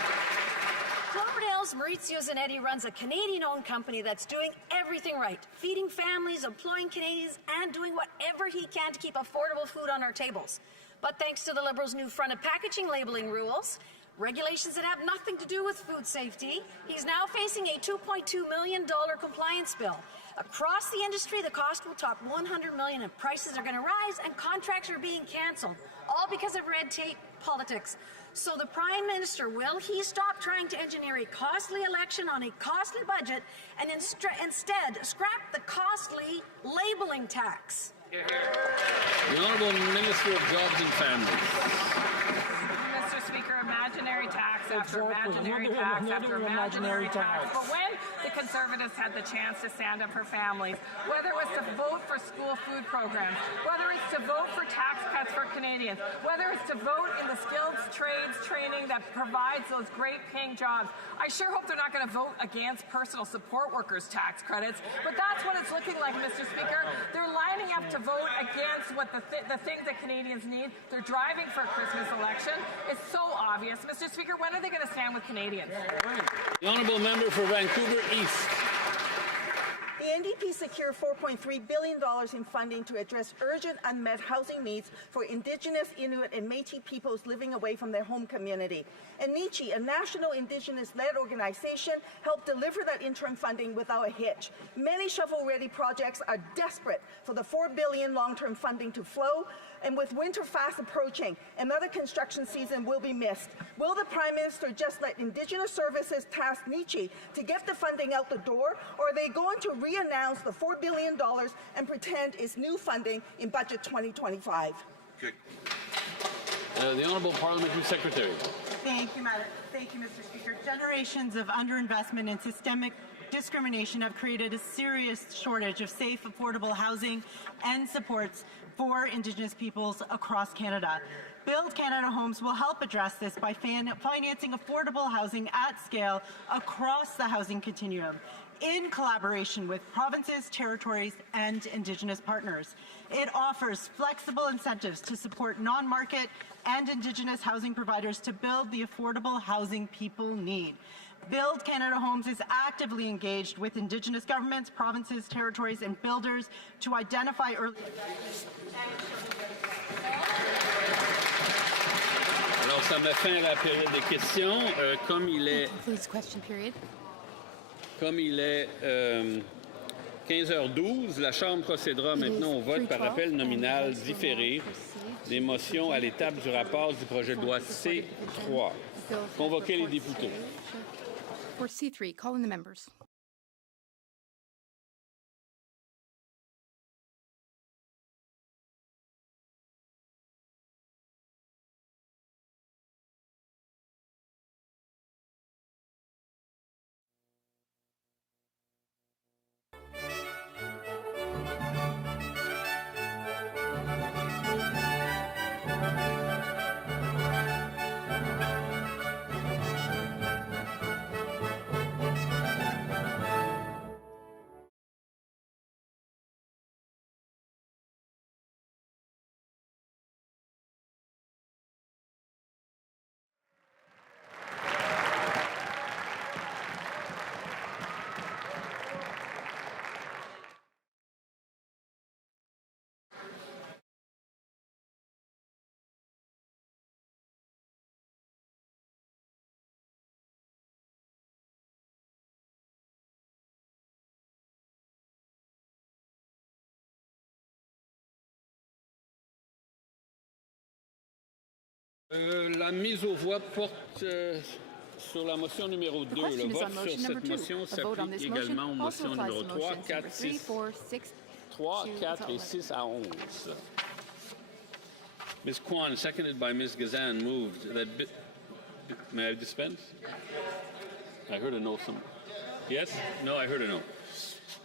Cloverdale's Maurizio Zanetti runs a Canadian-owned company that's doing everything right, feeding families, employing Canadians, and doing whatever he can to keep affordable food on our tables. But thanks to the Liberals' new front of packaging labeling rules, regulations that have nothing to do with food safety, he's now facing a $2.2 million compliance bill. Across the industry, the cost will top $100 million, and prices are going to rise, and contracts are being canceled, all because of red tape politics. So the Prime Minister, will he stop trying to engineer a costly election on a costly budget and instead scrap the costly labeling tax? The Honourable Minister of Jobs and Families. Mr. Speaker, imaginary tax after imaginary tax after imaginary tax. But when the Conservatives had the chance to stand up for families, whether it was to vote for school food programs, whether it's to vote for tax cuts for Canadians, whether it's to vote in the skilled trades training that provides those great paying jobs, I sure hope they're not going to vote against personal support workers' tax credits, but that's what it's looking like, Mr. Speaker. They're lining up to vote against what the things that Canadians need. They're driving for a Christmas election. It's so obvious. Mr. Speaker, when are they going to stand with Canadians? The Honourable Member for Vancouver East. The NDP secured $4.3 billion in funding to address urgent unmet housing needs for Indigenous, Inuit, and Métis peoples living away from their home community. And NICHI, a national Indigenous-led organization, helped deliver that interim funding without a hitch. Many shovel-ready projects are desperate for the $4 billion long-term funding to flow, and with winter fast approaching, another construction season will be missed. Will the Prime Minister just let Indigenous Services task NICHI to get the funding out the door, or are they going to re-announce the $4 billion and pretend it's new funding in Budget 2025? Good. The Honourable Parliamentary Secretary. Thank you, Mr. Speaker. Generations of underinvestment and systemic discrimination have created a serious shortage of safe, affordable housing and supports for Indigenous peoples across Canada. Build Canada Homes will help address this by financing affordable housing at scale across the housing continuum, in collaboration with provinces, territories, and Indigenous partners. It offers flexible incentives to support non-market and Indigenous housing providers to build the affordable housing people need. Build Canada Homes is actively engaged with Indigenous governments, provinces, territories, and builders to identify early... Alors, ça met fin à la période des questions. Comme il est 15h12, la Chambre procédera maintenant au vote par appel nominal différé des motions à l'étape du rapport du projet de loi C3. Convoquez les députés. For C3, calling the members. La mise aux voix porte sur la motion numéro 2. Le vote sur cette motion s'applique également aux motions numéro 3, 4, 4 et 6 à 11. Ms. Kwan, seconded by Ms. Gazan, moved that... May I dispense? I heard a no. Yes? No, I heard a no.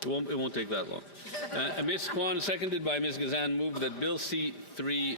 It won't take that long. Ms. Kwan, seconded by Ms. Gazan, moved that Bill C-3